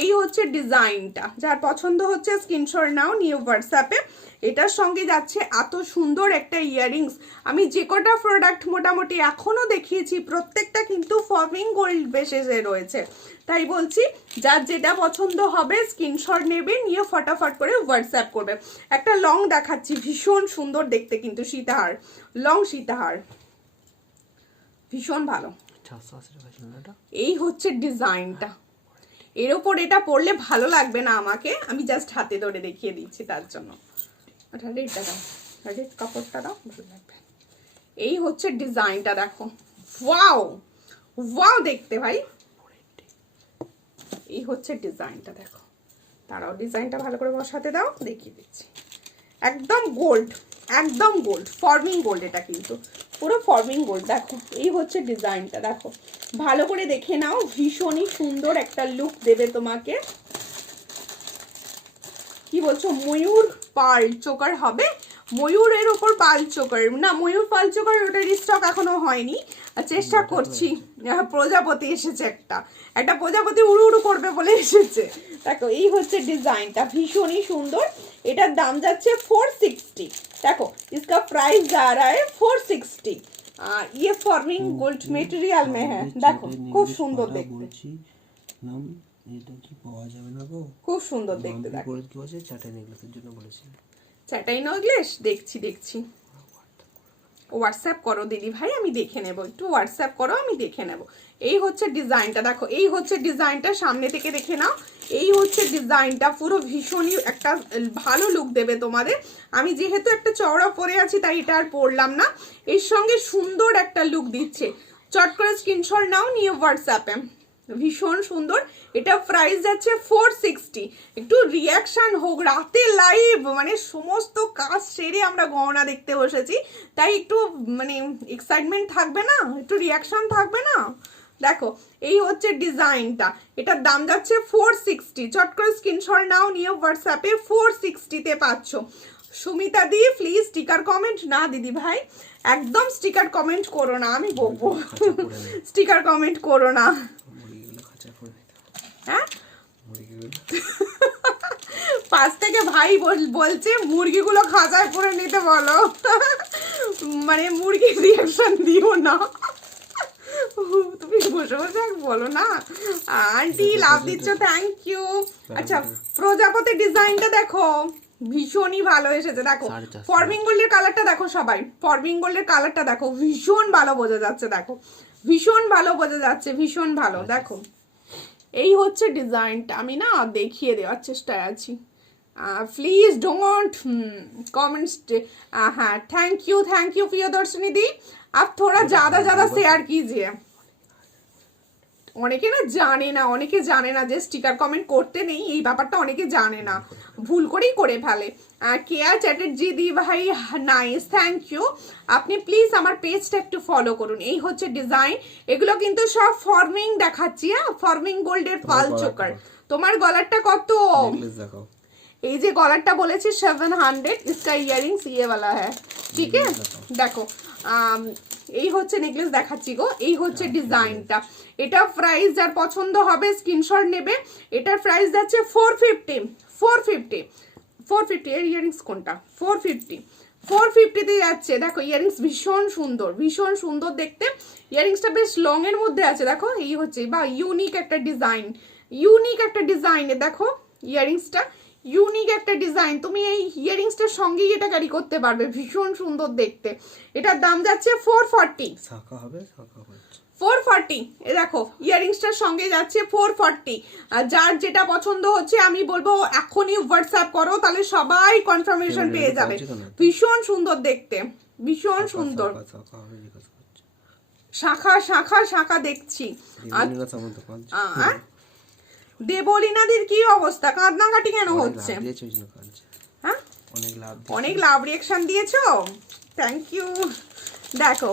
এই হচ্ছে ডিজাইনটা, যার পছন্দ হচ্ছে স্ক্রিনশট নাও, নিয়ে হোয়াটসঅ্যাপে। এটার সঙ্গে যাচ্ছে এত সুন্দর একটা ইয়াররিংস। আমি যে কটা প্রোডাক্ট মোটামুটি এখনো দেখিয়েছি, প্রত্যেকটা কিন্তু ফর্মিং গোল্ড বেসিসে রয়েছে। তাই বলছি, যার যেটা পছন্দ হবে স্ক্রিনশট নেবে, নিয়ে ফটাফট করে হোয়াটসঅ্যাপ করবে। একটা লং দেখাচ্ছি, ভীষণ সুন্দর দেখতে কিন্তু, সীতাহার, লং সীতাহার, ভীষণ ভালো। এই হচ্ছে ডিজাইনটা, এর ওপর এটা পরলে ভালো লাগবে না আমাকে, আমি জাস্ট হাতে ধরে দেখিয়ে দিচ্ছি তার জন্য। আচ্ছা রেডটা দাও, রেড কাপড়টা দাও, ভালো লাগবে। এই হচ্ছে ডিজাইনটা দেখো, ওয়াও ওয়াও দেখতে ভাই। এই হচ্ছে ডিজাইনটা দেখো, তারাও ডিজাইনটা ভালো করে বসাতে দাও, দেখিয়ে দিচ্ছি। একদম গোল্ড, একদম গোল্ড, ফর্মিং গোল্ড, এটা কিন্তু পুরো ফর্মিং গোল্ড। দেখো এই হচ্ছে ডিজাইনটা, দেখো ভালো করে দেখে নাও, ভীষণই সুন্দর একটা লুক দেবে তোমাকে। কি বলছো, ময়ূর পার্ল চোকার হবে? ময়ূরের ওপর পাল চোকার না, ময়ূর পাল চোকার ওটার স্টক এখনো হয়নি, চেষ্টা করছি। প্রজাপতি এসেছে, একটা প্রজাপতি উড়ু উড়ু করবে বলে এসেছে। দেখো এই হচ্ছে ডিজাইনটা, ভীষণই সুন্দর। এটার দাম যাচ্ছে 460। দেখো इसका प्राइस जा रहा है 460। ये फॉर्मिंग गोल्ड मटेरियल में है, देखो খুব সুন্দর দেখতে। এটা কি পাওয়া যাবে না গো, খুব সুন্দর দেখতে। দেখো কি আছে, চাটাই নেকলেসের জন্য বলেছি। চাটাই নেকলেস, দেখছি। হোয়াটসঅ্যাপ করো দিদি ভাই, আমি দেখে নেব, একটু হোয়াটসঅ্যাপ করো, আমি দেখে নেব। এই হচ্ছে ডিজাইনটা, দেখো এই হচ্ছে ডিজাইনটা, সামনে থেকে দেখে নাও। এই হচ্ছে ডিজাইনটা, পুরো ভীষণই একটা ভালো লুক দেবে তোমাদের। আমি যেহেতু একটা চওড়া পরে আছি তাই এটা আর পরলাম না, এর সঙ্গে সুন্দর একটা লুক দিচ্ছে। চট করে স্ক্রিনশট নাও, নিয়ে হোয়াটসঅ্যাপে। ভীষণ সুন্দর, এটা প্রাইস যাচ্ছে 460। একটু রিয়াকশন হোক, রাতে লাইভ, মানে সমস্ত কাজ সেরে আমরা গহনা দেখতে বসেছি, তাই একটু মানে এক্সাইটমেন্ট থাকবে না, একটু রিয়াকশন থাকবে না। দেখো এই হচ্ছে ডিজাইনটা, এটার দাম যাচ্ছে 460। চট করে স্ক্রিনশট নাও, নিয়ে হোয়াটসঅ্যাপে। 460-তে পাচ্ছ। সুমিতা দি প্লিজ স্টিকার কমেন্ট না দিদি ভাই, একদম স্টিকার কমেন্ট করো না, আমি বলবো স্টিকার কমেন্ট করো না। হ্যাঁ পাশ থেকে ভাই বলছে মুরগিগুলো খাঁচায় পরে নিতে বলো, মানে মুরগির রিয়াকশন দিও না, তুমি বসে বসে বলো না। আন্টি লাভ দিচ্ছ, থ্যাংক ইউ। আচ্ছা প্রজাপতি ডিজাইনটা দেখো, ভীষণই ভালো এসেছে। দেখো ফর্মিং গোল্ডের কালারটা দেখো, সবাই ফর্মিং গোল্ডের কালারটা দেখো, ভীষণ ভালো বোঝা যাচ্ছে। দেখো ভীষণ ভালো বোঝা যাচ্ছে, ভীষণ ভালো। দেখো এই হচ্ছে ডিজাইনটা, আমি না দেখিয়ে দেওয়ার চেষ্টায় আছি, प्लीज डोंट कमेंट्स। हाँ थैंक यू प्रियदर्शनी दी। आप थोड़ा ज्यादा शेयर कीजिए। অনেকে জানে না যে স্টিকার কমেন্ট করতে নেই, এই ব্যাপারটা অনেকে জানে না, ভুল করেই করে ফেলে। কেয়া চ্যাটার্জি দি ভাই নাইস, থ্যাংক ইউ। আপনি প্লিজ আমার পেজটা একটু ফলো করুন। এই হচ্ছে ডিজাইন, এগুলো কিন্তু সব ফর্মিং দেখাচ্ছি। হ্যাঁ, ফর্মিং গোল্ডের পাল চোকার। তোমার গলারটা কত? এই যে গলারটা বলেছি 700, इसका ইয়ারিংস ये वाला है, ঠিক है। দেখো এই হচ্ছে নেকলেস দেখাচ্ছি গো, এই হচ্ছে ডিজাইনটা। এটা প্রাইস যার পছন্দ হবে স্ক্রিনশট নেবে। এটার প্রাইস যাচ্ছে 450 এর ইয়ারিংস কোনটা? 450 তে যাচ্ছে। দেখো ইয়ারিংস ভীষণ সুন্দর দেখতে। ইয়ারিংসটা বেশ লং এর মধ্যে আছে, দেখো এই হচ্ছে বা ইউনিক একটা ডিজাইন। দেখো ইয়ারিংসটা ইউনিক একটা ডিজাইন, তুমি এই ইয়ারিংসটার সঙ্গেই এটা ক্যারি করতে পারবে, ভীষণ সুন্দর দেখতে। এটার দাম যাচ্ছে 440। 440 এ দেখো ইয়ারিংসটার সঙ্গে যাচ্ছে 440। আর যার যেটা পছন্দ হচ্ছে আমি বলবো এখনই হোয়াটসঅ্যাপ করো, তাহলে সবাই কনফার্মেশন পেয়ে যাবে। ভীষণ সুন্দর দেখতে, ভীষণ সুন্দর। শাখা দেখছি। দেবলীনাদির কি অবস্থা? কাঁদনাকাটি কেন হচ্ছে? হ্যাঁ, অনেক লাভ রিয়াকশন দিয়েছো, থ্যাংক ইউ। দেখো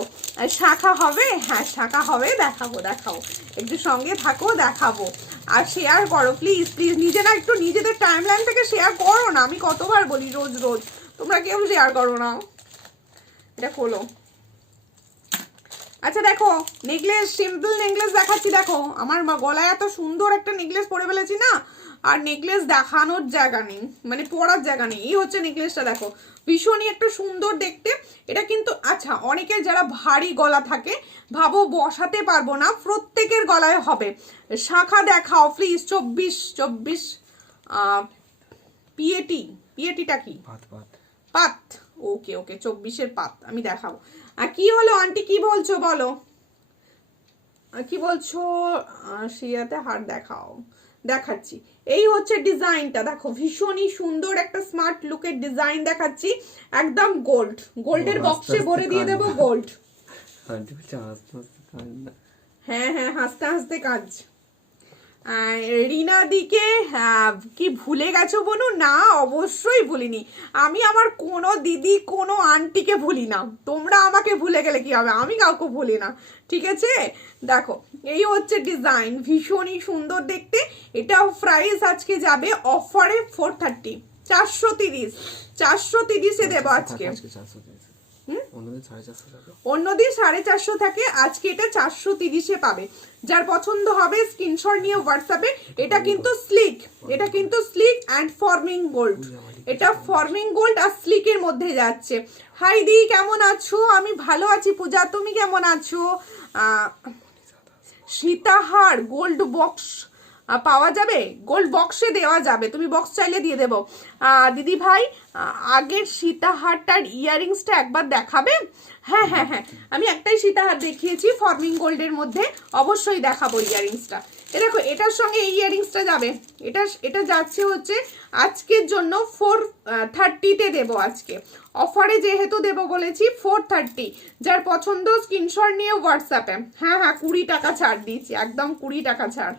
শাখা হবে, হ্যাঁ শাখা হবে, দেখাবো একটু সঙ্গে থাকো, দেখাবো। আর শেয়ার করো প্লিজ নিজেরা একটু নিজেদের টাইমলাইন থেকে শেয়ার করো না। আমি কতবার বলি রোজ তোমরা কেউ শেয়ার করো না। এটা খোলো। আচ্ছা দেখো নেকলেস, সিম্পল নেকলেস দেখাচ্ছি। দেখো আমার গলায় এত সুন্দর একটা নেকলেস পরে ফেলেছি না, আর নেকলেস দেখানোর জায়গা নেই, মানে পরার জায়গা নেই। এই হচ্ছে নেকলেসটা, দেখো ভীষণই একটা সুন্দর দেখতে। এটা কিন্তু আচ্ছা অনেকের যারা ভারী গলা থাকে ভাবো বসাতে পারবো না, প্রত্যেকের গলায় হবে। শাখা দেখাও প্লিজ। 24 পিএটিটা কি? পাত। ওকে 24-এর পাত আমি দেখাবো। আর কি হলো আন্টি, কি বলছো বলো, কি বলছো? শিয়াতে হার দেখাচ্ছি। এই হচ্ছে ডিজাইনটা, দেখো ভীষণই সুন্দর একটা স্মার্ট লুকের ডিজাইন দেখাচ্ছি। একদম গোল্ডের বক্সে ভরে দিয়ে দেবো গোল্ড। হ্যাঁ হাসতে কাজ। রিনা দিকে কি ভুলে গেছো বনু? না অবশ্যই ভুলিনি। আমি আমার কোনো দিদি কোনো আন্টিকে ভুলি না। তোমরা আমাকে ভুলে গেলে কি হবে? আমি কাউকে ভুলি না, ঠিক আছে। দেখো এই হচ্ছে ডিজাইন, ভীষণই সুন্দর দেখতে। এটাও প্রাইস আজকে যাবে অফারে 430, 430 দেবো আজকে। অন্যদিন 450 থাকে, আজকে এটা 430 পাবে। যার পছন্দ হবে স্ক্রিনশট নিয়ে হোয়াটসঅ্যাপে। এটা কিন্তু স্লিক অ্যান্ড ফর্মিং গোল্ড। এটা ফর্মিং গোল্ড আর স্লিকের মধ্যে যাচ্ছে। হাই দি কেমন আছো? আমি ভালো আছি পূজা, তুমি কেমন আছো? সীতাহার গোল্ড বক্স পাওয়া যাবে, গোল্ড বক্সে দেওয়া যাবে, তুমি বক্স চাইলে দিয়ে দেবো। দিদি ভাই আগের সীতাহারটার ইয়ারিংসটা একবার দেখাবে? হ্যাঁ আমি একটাই সীতাহার দেখিয়েছি ফর্মিং গোল্ডের মধ্যে, অবশ্যই দেখাবো ইয়ারিংসটা। দেখো এটার সঙ্গে এই ইয়ারিংসটা যাবে। এটা যাচ্ছে হচ্ছে আজকের জন্য 430 দেবো আজকে অফারে, যেহেতু দেবো বলেছি 430। যার পছন্দ স্ক্রিনশট নিয়ে হোয়াটসঅ্যাপে। হ্যাঁ 20 টাকা ছাড় দিয়েছি, একদম 20 টাকা ছাড়।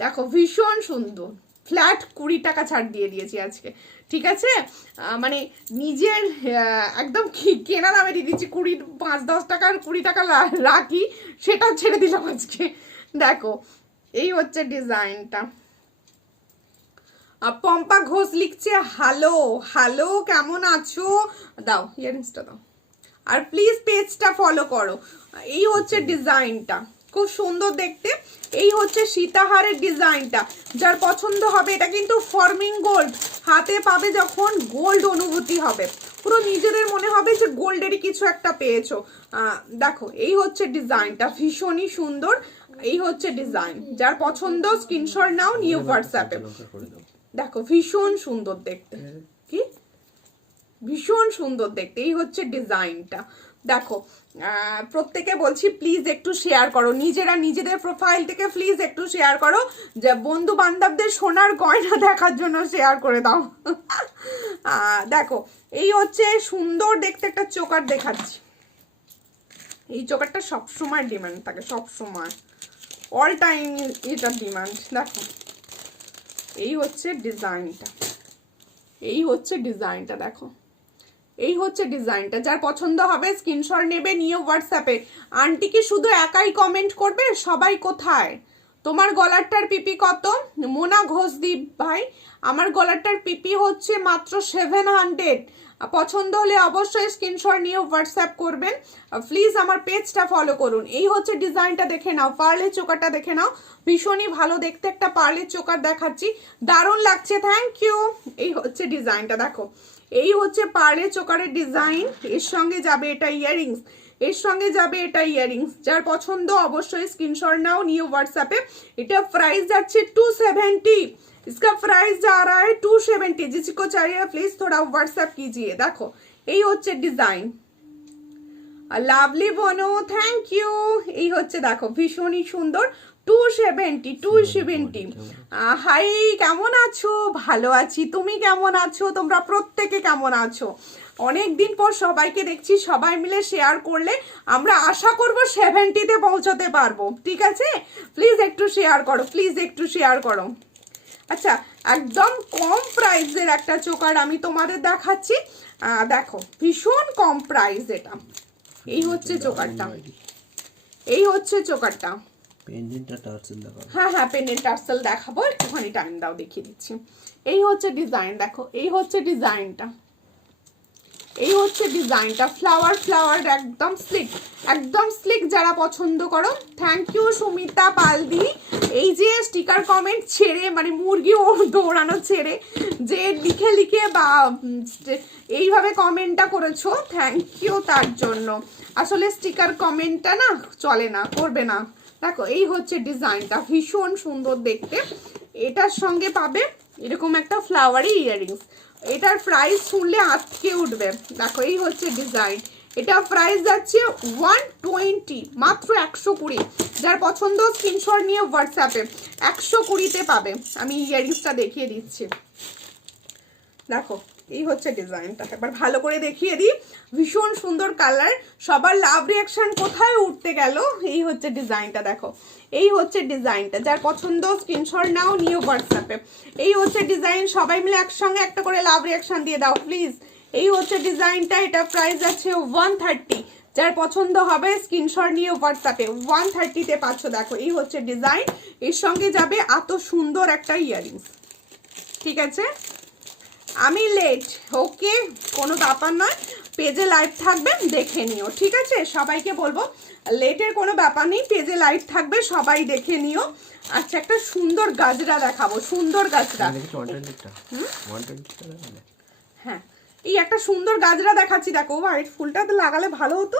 দেখো ভীষণ সুন্দর, ফ্ল্যাট 20 টাকা ছাড় দিয়ে দিয়েছি আজকে, ঠিক আছে। মানে নিজের একদম কেনা দামে দিয়ে দিচ্ছি। 5-10 টাকার 20 টাকা রাখি, সেটা ছেড়ে দিলাম আজকে। দেখো এই হচ্ছে ডিজাইনটা। পম্পা ঘোষ লিখছে হ্যালো কেমন আছো, দাও ইয়ারিংসটা দাও। আর প্লিজ পেজটা ফলো করো। এই হচ্ছে ডিজাইনটা, খুব সুন্দর দেখতে। এই হচ্ছে সীতাহারের ডিজাইনটা। যার পছন্দ হবে, এটা কিন্তু ফর্মিং গোল্ড, হাতে পাবে যখন গোল্ড অনুভূতি হবে, পুরো নিজেদের মনে হবে যে গোল্ডেরই কিছু একটা পেয়েছো। দেখো এই হচ্ছে ডিজাইনটা, ভীষণই সুন্দর। এই হচ্ছে ডিজাইন, যার পছন্দ স্ক্রিনশট নাও, নিউ হোয়াটসঅ্যাপে। দেখো ভীষণ সুন্দর দেখতে, কি ভীষণ সুন্দর দেখতে। এই হচ্ছে ডিজাইনটা, দেখো প্রত্যেকে বলছি প্লিজ একটু শেয়ার করো, নিজেরা নিজেদের প্রোফাইল থেকে প্লিজ একটু শেয়ার করো, যে বন্ধু বান্ধবদের সোনার গয়না দেখার জন্য শেয়ার করে দাও। দেখো এই হচ্ছে সুন্দর দেখতে একটা চোকার দেখাচ্ছি। এই চোকারটা সবসময় ডিমান্ড থাকে, সবসময় অল টাইম এটার ডিমান্ড। দেখো এই হচ্ছে ডিজাইনটা, এই হচ্ছে ডিজাইনটা, দেখো এই হচ্ছে ডিজাইনটা। যার পছন্দ হবে স্ক্রিনশট নেবে, নিয়ে হোয়াটসঅ্যাপে। আন্টি কি শুধু একাই কমেন্ট করবে? সবাই কোথায়? তোমার গলারটার পিপি কত? মোনা ঘোষদীপ ভাই, আমার গলারটার পিপি হচ্ছে মাত্র 700। পছন্দ হলে অবশ্যই স্ক্রিনশট নিয়ে হোয়াটসঅ্যাপ করবেন। প্লিজ আমার পেজটা ফলো করুন। এই হচ্ছে ডিজাইনটা, দেখে নাও, পার্লের চোকারটা দেখে নাও, ভীষণই ভালো দেখতে একটা পার্লের চোকার দেখাচ্ছি, দারুণ লাগছে, থ্যাংক ইউ। এই হচ্ছে ডিজাইনটা, দেখো এই হচ্ছে পার্লের চোকারের ডিজাইন। এর সঙ্গে যাবে এটা ইয়াররিংস, এর সঙ্গে যাবে এটা ইয়াররিংস। যার পছন্দ অবশ্যই স্ক্রিনশট নাও, নিয়ে व्हाट्सएप। এটা প্রাইস যাচ্ছে 270, इसका प्राइस जा रहा है 270। जिसको चाहिए प्लीज थोड़ा व्हाट्सएप कीजिए। देखो এই হচ্ছে ডিজাইন, লাভলি বনো, থ্যাংক ইউ। এই হচ্ছে দেখো ভীষণই সুন্দর, 270। হাই, কেমন আছো? ভালো আছি, তুমি কেমন আছো? তোমরা প্রত্যেকে কেমন আছো? অনেক দিন পর সবাইকে দেখছি, সবাই মিলে শেয়ার করলে আমরা আশা করব 70-তে পৌঁছাতে পারবো। ঠিক আছে, প্লিজ একটু শেয়ার করো, প্লিজ একটু শেয়ার করো। আচ্ছা, একদম কম প্রাইসের একটা চোকার আমি তোমাদের দেখাচ্ছি। দেখো ভীষণ কম প্রাইস এটা। এই হচ্ছে চোকারটা, এই হচ্ছে চোকারটা। পেন্ডেন্টটা টার্সেল দেখাবো। হ্যাঁ হ্যাঁ, পেনের টার্সেল দেখাবো, একটুখানি টাইম দাও, দেখিয়ে দিচ্ছি। এই হচ্ছে ডিজাইন, দেখো এই হচ্ছে ডিজাইনটা, এই হচ্ছে ডিজাইনটা, ফ্লাওয়ার ফ্লাওয়ার, একদম স্লিক, একদম স্লিক। যারা পছন্দ করো, থ্যাংক ইউ সুমিতা পালদি। এই যে স্টিকার কমেন্ট ছেড়ে, মানে মুরগি ও দৌড়ানো ছেড়ে যে লিখে লিখে বা এইভাবে কমেন্টটা করেছো, থ্যাংক ইউ তার জন্য। আসলে স্টিকার কমেন্টটা না চলে না, করবে না। দেখো এই হচ্ছে ডিজাইনটা, ভীষণ সুন্দর দেখতে। এটার সঙ্গে পাবে এরকম একটা ফ্লাওয়ারি ইয়াররিংস। এটার প্রাইস শুনলে আটকে উঠবে। দেখো এই হচ্ছে ডিজাইন, এটা প্রাইস যাচ্ছে 120, মাত্র 120। যার পছন্দ স্ক্রিনশট নিয়ে হোয়াটসঅ্যাপে 120-তে পাবে। আমি ইয়াররিংসটা দেখিয়ে দিচ্ছি, দেখো এই হচ্ছে ডিজাইনটা, একবার ভালো করে দেখিয়ে দিই। ভীষণ সুন্দর কালার, সবার লাভ রিয়াকশন কোথায় উঠতে গেল। এই হচ্ছে ডিজাইনটা, দেখো এই হচ্ছে ডিজাইনটা। যার পছন্দ স্ক্রিনশট নাও, নিয়ে হোয়াটসঅ্যাপে। এই হচ্ছে ডিজাইন, সবাই মিলে একসঙ্গে একটা করে লাভ রিয়াকশন দিয়ে দাও প্লিজ। এই হচ্ছে ডিজাইনটা, এটা প্রাইস আছে 130। যার পছন্দ হবে স্ক্রিনশট নিয়ে হোয়াটসঅ্যাপে 130-তে পাচ্ছ। দেখো এই হচ্ছে ডিজাইন, এর সঙ্গে যাবে এত সুন্দর একটা ইয়াররিংস। ঠিক আছে, আমি লেট, ওকে, কোনো ব্যাপার নয়, পেজে লাইভ থাকবে, দেখে নিও। ঠিক আছে, সবাইকে বলবো লেটের কোনো ব্যাপার নেই, পেজে লাইভ থাকবে, সবাই দেখে নিও। আচ্ছা, একটা সুন্দর গাজরা দেখাবো, সুন্দর গাজরা। হ্যাঁ, এই একটা সুন্দর গাজরা দেখাচ্ছি, দেখো হোয়াইট ফুলটা তো লাগালে ভালো হতো,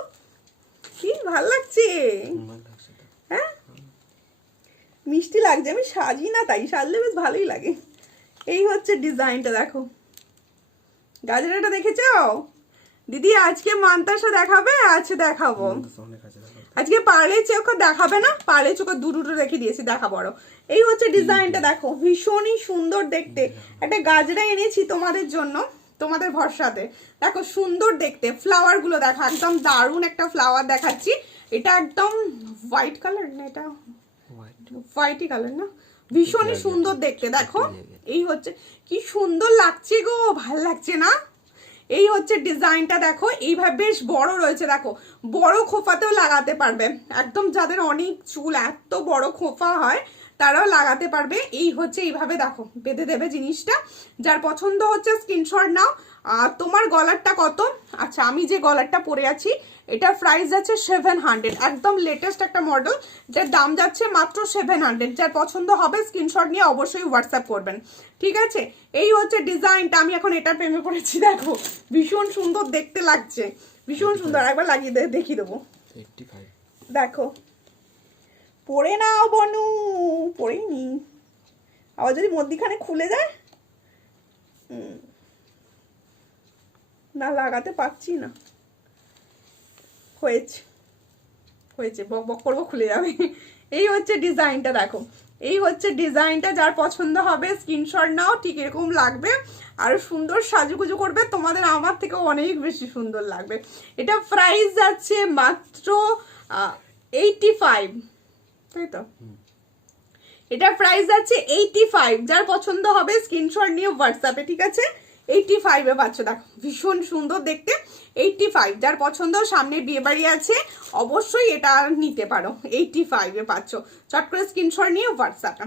কি ভালো লাগছে। হ্যাঁ, মিষ্টি লাগছে, আমি সাজি না, তাই সাজলে বেশ ভালোই লাগে। এই হচ্ছে ডিজাইনটা, দেখো গাজরাটা দেখেছো দিদি? আজকে মান্তাসা দেখাবে, আছে দেখাবো। আজকে পার্লে চোখো দেখাবে না, পার্লে চোখো দুটো রেখে দিয়েছি, দেখাবো আরো। এই হচ্ছে ডিজাইনটা, দেখো ভীষণই সুন্দর দেখতে। একটা গাজরা এনেছি তোমাদের জন্য, তোমাদের ভরসাতে। দেখো সুন্দর দেখতে, ফ্লাওয়ার গুলো দেখো, একদম দারুণ একটা ফ্লাওয়ার দেখাচ্ছি। এটা একদম হোয়াইট কালার না, এটা হোয়াইটই কালার না, ভীষণই সুন্দর দেখতে। দেখো এই হচ্ছে, কি সুন্দর লাগছে গো, ভাল লাগছে না? এই হচ্ছে ডিজাইনটা, দেখো এইভাবে বেশ বড় রয়েছে, দেখো বড় খোপাতেও লাগাতে পারবে, একদম যাদের অনেক চুল, এত বড় খোপা হয় তারাও লাগাতে পারবে। এই হচ্ছে এইভাবে, দেখো বেঁধে দেবে জিনিসটা। যার পছন্দ হচ্ছে স্ক্রিনশট নাও। তোমার গলারটা কত? আচ্ছা, আমি যে গলারটা পরে আছি এটার প্রাইস যাচ্ছে 700, একদম লেটেস্ট একটা মডেল, যার দাম যাচ্ছে মাত্র 700। যার পছন্দ হবে স্ক্রিনশট নিয়ে অবশ্যই হোয়াটসঅ্যাপ করবেন। ঠিক আছে, এই হচ্ছে ডিজাইনটা, আমি এখন এটা প্রেমে পড়েছি। দেখো ভীষণ সুন্দর দেখতে লাগছে, ভীষণ সুন্দর, একবার লাগিয়ে দেখিয়ে দেবো। দেখো পরে নাও বনু, পরেই নি, আবার যদি মধ্যিখানে খুলে যায়, না লাগাতে পারছি না। হয়েছে হয়েছে, বক বক করবো খুলে যাবে। এই হচ্ছে ডিজাইনটা, দেখো এই হচ্ছে ডিজাইনটা, যার পছন্দ হবে স্ক্রিনশট নাও, ঠিক এরকম লাগবে আর সুন্দর সাজুগুজু করবে, তোমাদের আমার থেকে অনেক বেশি সুন্দর লাগবে। এটা প্রাইস যাচ্ছে মাত্র 85, তাই তো? এটা প্রাইস যাচ্ছে 85, যার পছন্দ হবে স্ক্রিনশট নিয়ে হোয়াটসঅ্যাপে, ঠিক আছে? 85-এ পাচ্ছ, দেখো ভীষণ সুন্দর দেখতে। 85, যার পছন্দ, সামনে বিয়ে বাড়ি আছে, অবশ্যই এটা নিতে পারো। 85-এ পাচ্ছ, চট করে স্ক্রিনশট নিয়ে হোয়াটসঅ্যাপে।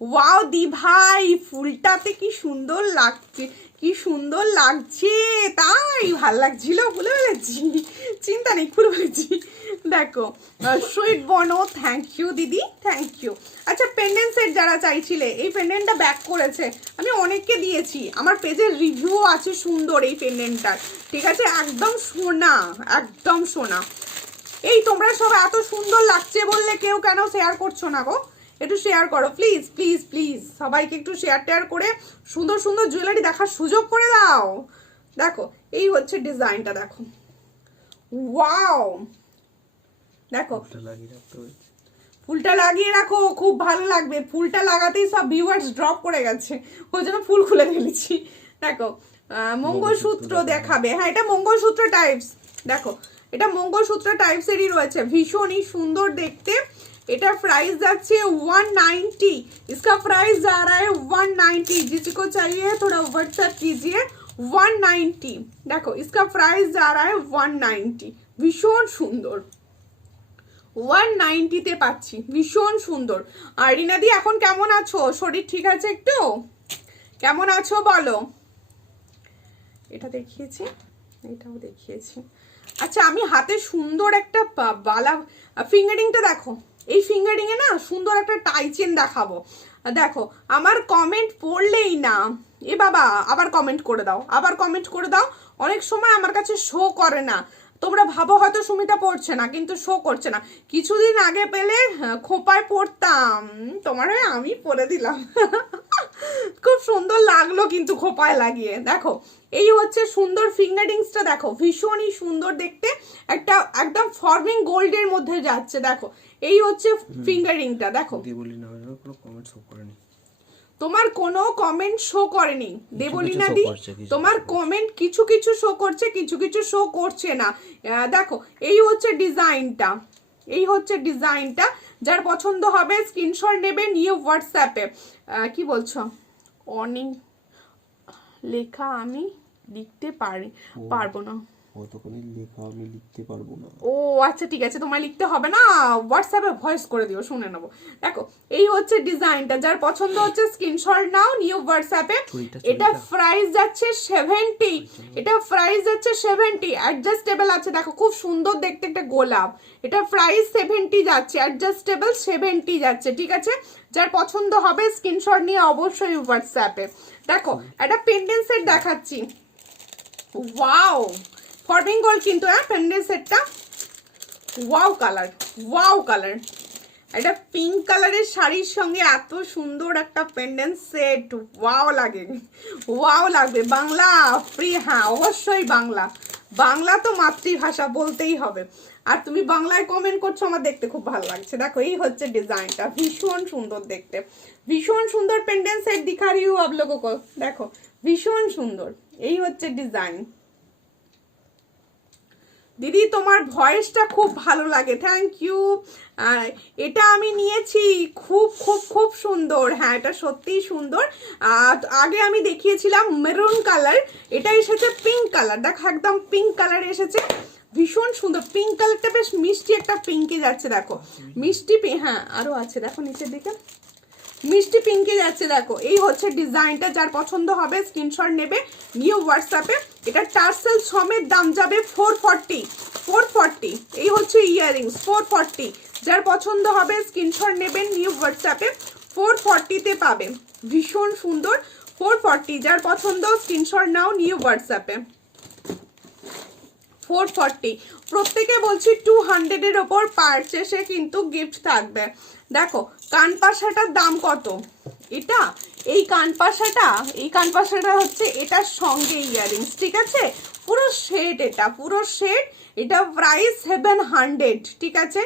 ওয়াও দি ভাই, ফুলটাতে কি সুন্দর লাগছে, কি সুন্দর লাগছে, তাই ভাল লাগছিল, ভুলে ফেলেছি, চিন্তা নেই, খুলে ফেলেছি। দেখো সুইট বনো, থ্যাংক ইউ দিদি, থ্যাংক ইউ। আচ্ছা পেন্ডেন্ট সেট যারা চাইছিলে, এই পেন্ডেন্টটা ব্যাক করেছে, আমি অনেককে দিয়েছি, আমার পেজের রিভিউ আছে সুন্দর এই পেন্ডেন্টটার, ঠিক আছে? একদম সোনা, একদম সোনা। এই তোমরা সব এত সুন্দর লাগছে বললে কেউ কেন শেয়ার করছো না গো? একটু শেয়ার করো প্লিজ প্লিজ প্লিজ, সবাইকে একটু শেয়ার টেয়ার করে সুন্দর সুন্দর জুয়েলারি দেখার সুযোগ করে দাও। দেখো এই হচ্ছে ডিজাইনটা, দেখো ওয়াও, দেখো ফুলটা লাগিয়ে রাখো, খুব ভালো লাগবে। ফুলটা লাগাতেই সব ভিউয়ার্স ড্রপ করে গেছে, ওই জন্য ফুল খুলে ফেলেছি। দেখো মঙ্গলসূত্র দেখাবে, হ্যাঁ এটা মঙ্গলসূত্র টাইপস, দেখো এটা মঙ্গলসূত্র টাইপসেরই রয়েছে, ভীষণই সুন্দর দেখতে। এটা प्राइस যাচ্ছে 190, इसका प्राइस जा रहा है 190, जिसी को चाहिए थोड़ा व्हाट्सएप कीजिए। 190, देखो इसका प्राइस जा रहा है 190, ভীষণ সুন্দর। 190 তে পাচ্ছি, ভীষণ সুন্দর। আর রিনাদি এখন কেমন আছো? শরীর ঠিক আছে একটু? কেমন আছো বলো? এটা দেখিয়েছি, এটাও দেখিয়েছি। আচ্ছা আমি হাতে সুন্দর একটা বালা, ফিঙ্গারিংটা দেখো, এই ফিঙ্গারিং এ না সুন্দর একটা টাই চেন দেখাবো। দেখো আমার কমেন্ট পড়লেই না, এ বাবা আবার কমেন্ট করে দাও, আবার কমেন্ট করে দাও। অনেক সময় আমার কাছে শো করে না, তোমরা ভাবো হয়তো সুমিতা পড়ছে না, কিন্তু শো করছে না। কিছুদিন আগে পেলে খোপায় পড়তাম, তোমার হয়ে আমি পরে দিলাম। খুব সুন্দর লাগলো কিন্তু খোপায় লাগিয়ে। দেখো এই হচ্ছে সুন্দর ফিঙ্গারিংসটা, দেখো ভীষণই সুন্দর দেখতে, একটা একদম ফর্মিং গোল্ডের মধ্যে যাচ্ছে। দেখো এই হচ্ছে ফিঙ্গারিংটা, দেখো তোমার কোনো কমেন্ট শো করেনি দেবলীনা দি, তোমার কমেন্ট কিছু কিছু শো করছে, কিছু কিছু শো করছে না। দেখো এই হচ্ছে ডিজাইনটা, এই হচ্ছে ডিজাইনটা, যার পছন্দ হবে স্ক্রিনশট নেবে, নিয়ে হোয়াটসঅ্যাপে। কি বলছো? অনেক লেখা আমি লিখতে পারবো না, কতখানি লেখা আমি লিখতে পারবো না। ও আচ্ছা ঠিক আছে, তোমায় লিখতে হবে না, হোয়াটসঅ্যাপে ভয়েস করে দিও, শুনে নেবো। দেখো এই হচ্ছে ডিজাইনটা, যার পছন্দ হচ্ছে স্ক্রিনশট নাও, নিউ হোয়াটসঅ্যাপে। এটা প্রাইস যাচ্ছে 70, এটা প্রাইস যাচ্ছে 70, অ্যাডজাস্টেবল আছে, দেখো খুব সুন্দর দেখতে একটা গোলাপ। এটা প্রাইস 70 যাচ্ছে, অ্যাডজাস্টেবল 70 যাচ্ছে, ঠিক আছে? যার পছন্দ হবে স্ক্রিনশট নিয়ে অবশ্যই হোয়াটসঅ্যাপে। দেখো একটা পেন্ডেন্ট সেট দেখাচ্ছি, ওয়াও ফর্মিং গোল্ড কিন্তু, হ্যাঁ পেন্ডেন্ট সেটটা ওয়াও কালার, ওয়াও কালার। এটা পিঙ্ক কালারের শাড়ির সঙ্গে এত সুন্দর একটা পেন্ডেন্ট সেট, ওয়াও লাগে, ওয়াও লাগবে। বাংলা ফ্রি, হ্যাঁ অবশ্যই বাংলা, বাংলা তো মাতৃভাষা বলতেই হবে। আর তুমি বাংলায় কমেন্ট করছো, আমার দেখতে খুব ভালো লাগছে। দেখো এই হচ্ছে ডিজাইনটা, ভীষণ সুন্দর দেখতে, ভীষণ সুন্দর পেন্ডেন্ট সেট দিখা रही हूं आप लोगों को। দেখো ভীষণ সুন্দর, এই হচ্ছে ডিজাইন। দিদি তোমার ভয়েসটা খুব ভালো লাগে, থ্যাংক ইউ। এটা আমি নিয়েছি, খুব খুব খুব সুন্দর, হ্যাঁ এটা সত্যিই সুন্দর। আগে আমি দেখিয়েছিলাম মেরুন কালার, এটা এসেছে পিঙ্ক কালার, দেখো একদম পিঙ্ক কালার এসেছে, ভীষণ সুন্দর। পিঙ্ক কালারটা বেশ মিষ্টি একটা পিঙ্কে যাচ্ছে, দেখো মিষ্টি, হ্যাঁ আরো আছে দেখো নিচের দিকে, মিষ্টি পিঙ্কে যাচ্ছে। দেখো এই হচ্ছে ডিজাইনটা, যার পছন্দ হবে স্ক্রিনশট নেবে, নিউ হোয়াটসঅ্যাপে। এটা টার্সেল সমেত দাম যাবে 440, 440। এই হচ্ছে ইয়াররিংস 440, যার পছন্দ হবে স্ক্রিনশট নেবেন, নিউ হোয়াটসঅ্যাপে 440-তে পাবে, ভীষণ সুন্দর 440, যার পছন্দ স্ক্রিনশট নাও, নিউ হোয়াটসঅ্যাপে 440। প্রত্যেকে বলছি 200-এর ওপর পারচেসে কিন্তু গিফট থাকবে। দেখো কানপাশাটার দাম কত, এটা এই কানপাশাটা হচ্ছে এটার সঙ্গে ইয়াররিংস, ঠিক আছে? পুরো সেট, এটা পুরো সেট, এটা প্রাইস 700, ঠিক আছে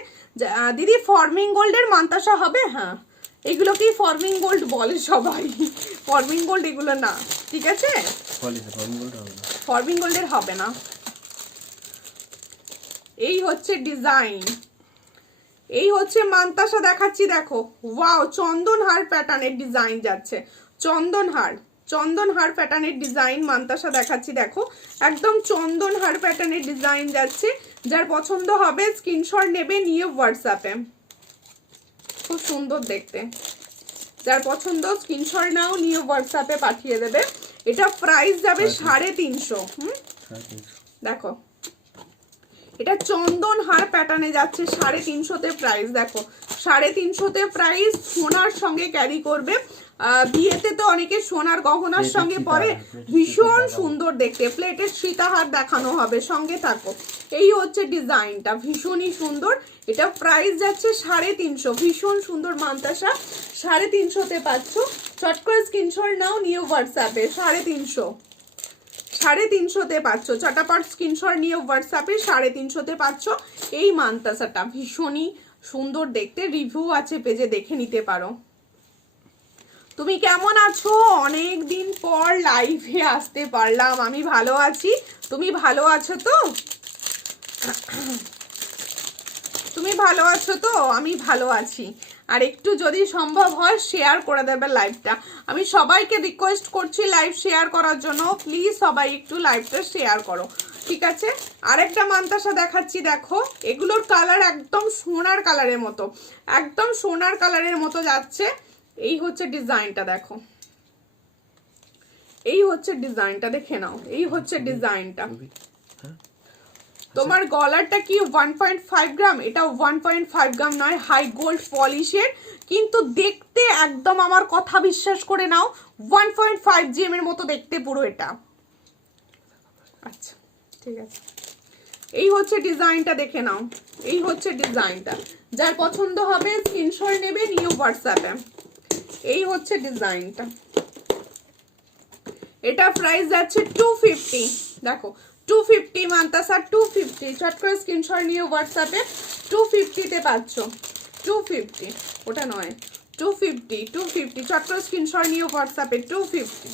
দিদি। ফর্মিং গোল্ডের মান্তাসা হবে? হ্যাঁ, এগুলো কি ফর্মিং গোল্ড বলে সবাই, ফর্মিং গোল্ড এগুলো না, ঠিক আছে ফর্মিং গোল্ডের হবে না। এই হচ্ছে ডিজাইন, এই হচ্ছে মান্তাসা দেখাচ্ছি দেখো। ওয়াও, চন্দনহার প্যাটার্নের ডিজাইন যাচ্ছে, চন্দনহার প্যাটার্নের ডিজাইন মান্তাসা দেখাচ্ছি দেখো, একদম চন্দনহার প্যাটার্নের ডিজাইন যাচ্ছে। যার পছন্দ হবে স্ক্রিনশট নেবে, নিয়ে হোয়াটসঅ্যাপে, খুব সুন্দর দেখতে। যার পছন্দ স্ক্রিনশট নাও, নিয়ে হোয়াটসঅ্যাপে পাঠিয়ে দেবে। এটা প্রাইস যাবে 350। দেখো এটা চন্দনহার প্যাটার্নে যাচ্ছে 350-তে প্রাইস। দেখো 350-তে প্রাইস, সোনার সঙ্গে ক্যারি করবে। বিয়েতে তো অনেকে সোনার গহনার সঙ্গে পরে, ভীষণ সুন্দর দেখতে। প্লেটের সীতাহার দেখানো হবে, সঙ্গে থাকো। এই হচ্ছে ডিজাইনটা, ভীষণই সুন্দর। এটা প্রাইস যাচ্ছে 350, ভীষণ সুন্দর মান্তাসা। 350-তে পাচ্ছ। চট করে স্ক্রিনশট নাও, নিয়ে হোয়াটসঅ্যাপে 350-তে পাচ্ছ। চটাপট স্ক্রিনশট নিয়ে হোয়াটসঅ্যাপে 350-তে পাচ্ছ এই মান্তাসাটা, ভীষণই সুন্দর দেখতে। রিভিউ আছে পেজে, দেখে নিতে পারো। তুমি কেমন আছো? অনেক দিন পর লাইভে আসতে পারলাম। আমি ভালো আছি, তুমি ভালো আছো তো? তুমি ভালো আছো তো? আমি ভালো আছি। আর একটু যদি সম্ভব হয় শেয়ার করে দেবে লাইভটা। আমি সবাইকে রিকোয়েস্ট করছি লাইভ শেয়ার করার জন্য, প্লিজ সবাই একটু লাইভটা শেয়ার করো, ঠিক আছে? আরেকটা মান্তাসা দেখাচ্ছি দেখো, এগুলোর কালার একদম সোনার কালারের মতো, একদম সোনার কালারের মতো যাচ্ছে। এই হচ্ছে ডিজাইনটা দেখো, এই হচ্ছে ডিজাইনটা, দেখে নাও। এই হচ্ছে ডিজাইনটা। তোমার গলারটা কি 1.5 গ্রাম? এটা 1.5 গ্রাম নয়, হাই গোল্ড পলিশের, কিন্তু দেখতে একদম, আমার কথা বিশ্বাস করে নাও, 1.5 GM এর মতো দেখতে পুরো এটা। আচ্ছা ঠিক আছে, এই হচ্ছে ডিজাইনটা, দেখে নাও। এই হচ্ছে ডিজাইনটা, যার পছন্দ হবে স্ক্রিনশট নেবে, নিউ হোয়াটসঅ্যাপে। এই হচ্ছে ডিজাইনটা। এটা প্রাইস যাচ্ছে 250। দেখো 250 মান্তাসা, 250। চট করে স্ক্রিনশট নিয়ে হোয়াটসঅ্যাপে 250-তে পাচ্ছ। 250, ওটা নয়, 250। চট করে স্ক্রিনশট নিয়ে হোয়াটসঅ্যাপে 250।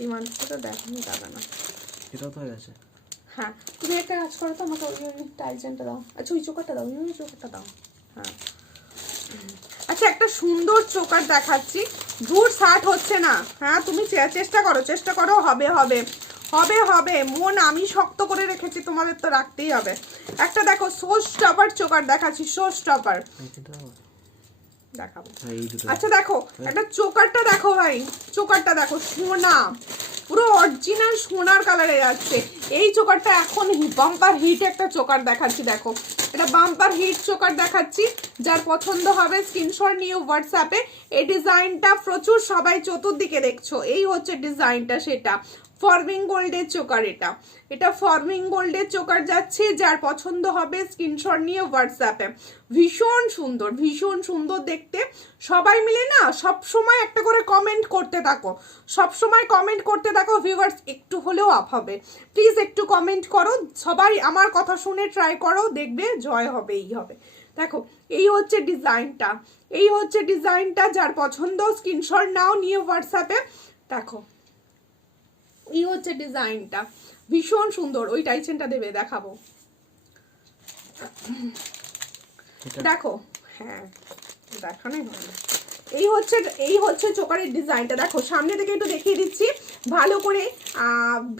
এই মান্তাসাটা দেখানো যাবে না, এটা তো হয়ে গেছে। হ্যাঁ তুমি একটা কাজ করো তো, আমাকে ওই টাইজেনটা দাও। আচ্ছা ওই চোকারটা দাও, ওই চোকারটা দাও। হ্যাঁ আচ্ছা, একটা সুন্দর চোকার দেখাচ্ছি, দূর 60 হচ্ছে না। হ্যাঁ তুমি চেষ্টা করো, হবে হবে হবে হবে, মন আমি শক্ত করে রেখেছি, তোমাদের তো রাখতেই হবে। একটা দেখো শো স্টপার চোকার দেখাচ্ছি, শো স্টপার দেখাবো। আচ্ছা দেখো একটা চোকারটা দেখো ভাই, চোকারটা দেখো, সোনা, পুরো অরিজিনাল সোনার কালারে যাচ্ছে। এই চোকারটা এখন বাম্পার হিট একটা চোকার দেখাচ্ছি, দেখো এটা বাম্পার হিট চোকার দেখাচ্ছি। যার পছন্দ হবে স্ক্রিনশট নিয়ে হোয়াটসঅ্যাপে। এই ডিজাইনটা প্রচুর সবাই চতুর্দিকে দেখছো, এই হচ্ছে ডিজাইনটা, সেটা ফর্মিং গোল্ডের চোকার। এটা ফর্মিং গোল্ডের চোকার যাচ্ছে। যার পছন্দ হবে স্ক্রিনশট নিয়ে হোয়াটসঅ্যাপে। ভীষণ সুন্দর দেখতে। সবাই মিলে না সব সময় একটা করে কমেন্ট করতে থাকো, সব সময় কমেন্ট করতে থাকো, ভিউয়ার্স একটু হলেও আপ হবে। প্লিজ একটু কমেন্ট করো, সবাই আমার কথা শুনে ট্রাই করো, দেখবে জয় হবে, এই হবে। দেখো এই হচ্ছে ডিজাইনটা, এই হচ্ছে ডিজাইনটা। যার পছন্দ স্ক্রিনশট নাও, নিয়ে হোয়াটসঅ্যাপে। দেখো এই হচ্ছে ডিজাইনটা, ভীষণ সুন্দর। ওই টাইচেনটা দেবে, দেখাবো, দেখো। হ্যাঁ দেখানোই হয় না। এই হচ্ছে চোকারের ডিজাইনটা। দেখো সামনে থেকে একটু দেখিয়ে দিচ্ছি ভালো করে,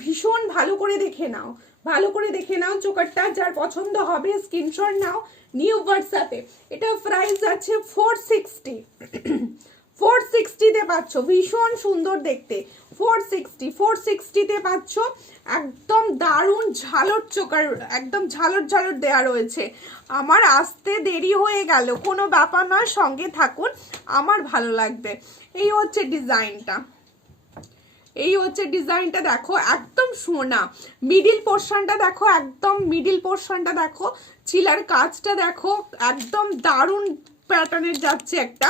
ভীষণ ভালো করে দেখে নাও, ভালো করে দেখে নাও চোকারটা। যার পছন্দ হবে স্ক্রিনশট নাও, নিউ হোয়াটসঅ্যাপে। এটা প্রাইস আছে 460। 460-তে পাচ্ছ, ভীষণ সুন্দর দেখতে। 460-তে পাচ্ছ, একদম দারুণ ঝালর চোকার, একদম ঝালর দেয়া রয়েছে। আমার আসতে দেরি হয়ে গেল, কোনো ব্যাপার নয়, সঙ্গে থাকুন, আমার ভালো লাগবে। এই হচ্ছে ডিজাইনটা, এই হচ্ছে ডিজাইনটা। দেখো একদম সোনা, মিডিল পোর্শনটা দেখো, একদম মিডিল পোর্শনটা দেখো, চিলার কাজটা দেখো, একদম দারুণ প্যাটার্নের যাচ্ছে একটা।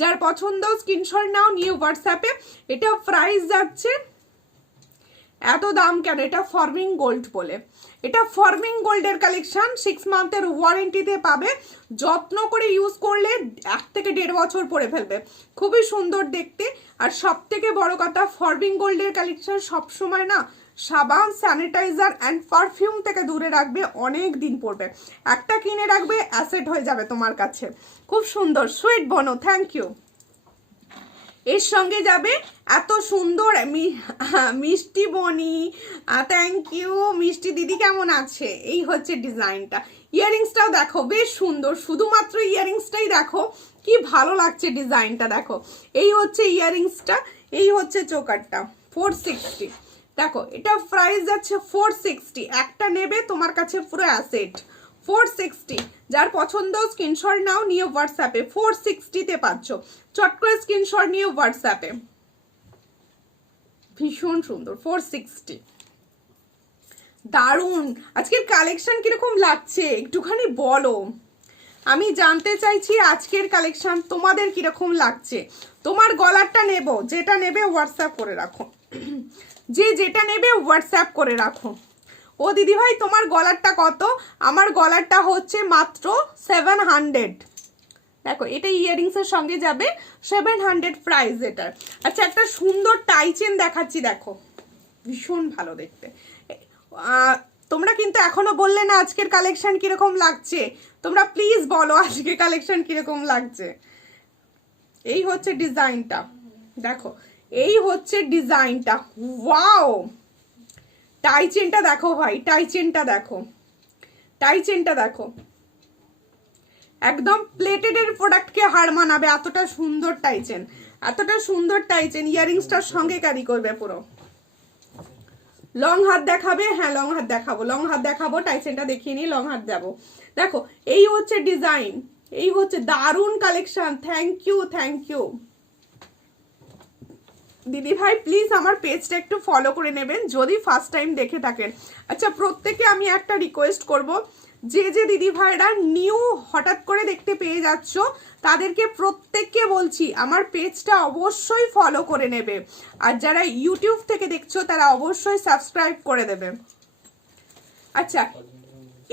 যার পছন্দ স্ক্রিনশট নাও, নিউ হোয়াটসঅ্যাপে। এটা প্রাইস যাচ্ছে এত দাম কেন? এটা ফর্মিং গোল্ড বলে, এটা ফর্মিং গোল্ডের কালেকশন। 6 মান্থের ওয়ারেন্টিতে পাবে, যত্ন করে ইউজ করলে 1 থেকে 1.5 বছর পরে ফেলবে। খুবই সুন্দর দেখতে। আর সব থেকে বড় কথা, ফর্মিং গোল্ডের কালেকশন সবসময় না সাবান, স্যানিটাইজার অ্যান্ড পারফিউম থেকে দূরে রাখবে, অনেক দিন পরবে। একটা কিনে রাখবে, অ্যাসেট হয়ে যাবে তোমার কাছে। খুব সুন্দর, সুইট বনো, থ্যাংক ইউ। এর সঙ্গে যাবে এত সুন্দর মিষ্টি বনি, থ্যাংক ইউ। মিষ্টি দিদি কেমন আছে? এই হচ্ছে ডিজাইনটা। ইয়াররিংসটাও দেখো বেশ সুন্দর, শুধুমাত্র ইয়াররিংসটাই দেখো কি ভালো লাগছে ডিজাইনটা, দেখো। এই হচ্ছে ইয়াররিংসটা, এই হচ্ছে চোকারটা। 460, দেখো এটা প্রাইস যাচ্ছে 460। একটা নেবে তোমার কাছে পুরো অ্যাসেট। 460, যার পছন্দ স্ক্রিনশট নাও, নিয়ে হোয়াটসঅ্যাপে 460-তে পাচ্ছ। চট করে স্ক্রিনশট নিয়ে হোয়াটসঅ্যাপে। ভীষণ সুন্দর, 460, দারুণ। আজকের কালেকশন কিরকম লাগছে একটুখানি বলো, আমি জানতে চাইছি আজকের কালেকশন তোমাদের কিরকম লাগছে। তোমার গলারটা নেব, যেটা নেবে হোয়াটসঅ্যাপ করে রাখো, যেটা নেবে হোয়াটসঅ্যাপ করে রাখো। ও দিদি ভাই তোমার গলারটা কত? আমার গলারটা হচ্ছে মাত্র 700। দেখো এটা ইয়াররিংসের সঙ্গে যাবে, 700 প্রাইস এটার। আচ্ছা একটা সুন্দর টাই চেন দেখাচ্ছি, দেখো ভীষণ ভালো দেখতে। তোমরা কিন্তু এখনো বললে না আজকের কালেকশন কিরকম লাগছে, তোমরা প্লিজ বলো আজকে কালেকশন কিরকম লাগছে। এই হচ্ছে ডিজাইনটা, দেখো এই হচ্ছে ডিজাইনটা, ওয়াও। টাই চেনটা দেখো ভাই, টাই চেনটা দেখো, টাই চেনটা দেখো, একদম প্লেটেডের প্রোডাক্টকে হার মানাবে, এতটা সুন্দর টাই চেন, এতটা সুন্দর টাই চেন। ইয়াররিংসটার সঙ্গে ক্যারি করবে পুরো। লং হাত দেখাবে? হ্যাঁ লং হাত দেখাবো, লং হাত দেখাবো। টাই চেনটা দেখিয়ে নিই, লং হাত যাবো। দেখো এই হচ্ছে ডিজাইন, এই হচ্ছে দারুণ collection. Thank you, thank you দিদি ভাই। প্লিজ আমার পেজটা একটু ফলো করে নেবেন যদি ফার্স্ট টাইম দেখে থাকেন। আচ্ছা প্রত্যেকে আমি একটা রিকোয়েস্ট করব, যে দিদি ভাইরা নিউ হঠাৎ করে দেখতে পেয়ে যাচ্ছ, তাদেরকে প্রত্যেককে বলছি আমার পেজটা অবশ্যই ফলো করে নেবে। আর যারা ইউটিউব থেকে দেখছো তারা অবশ্যই সাবস্ক্রাইব করে দেবে। আচ্ছা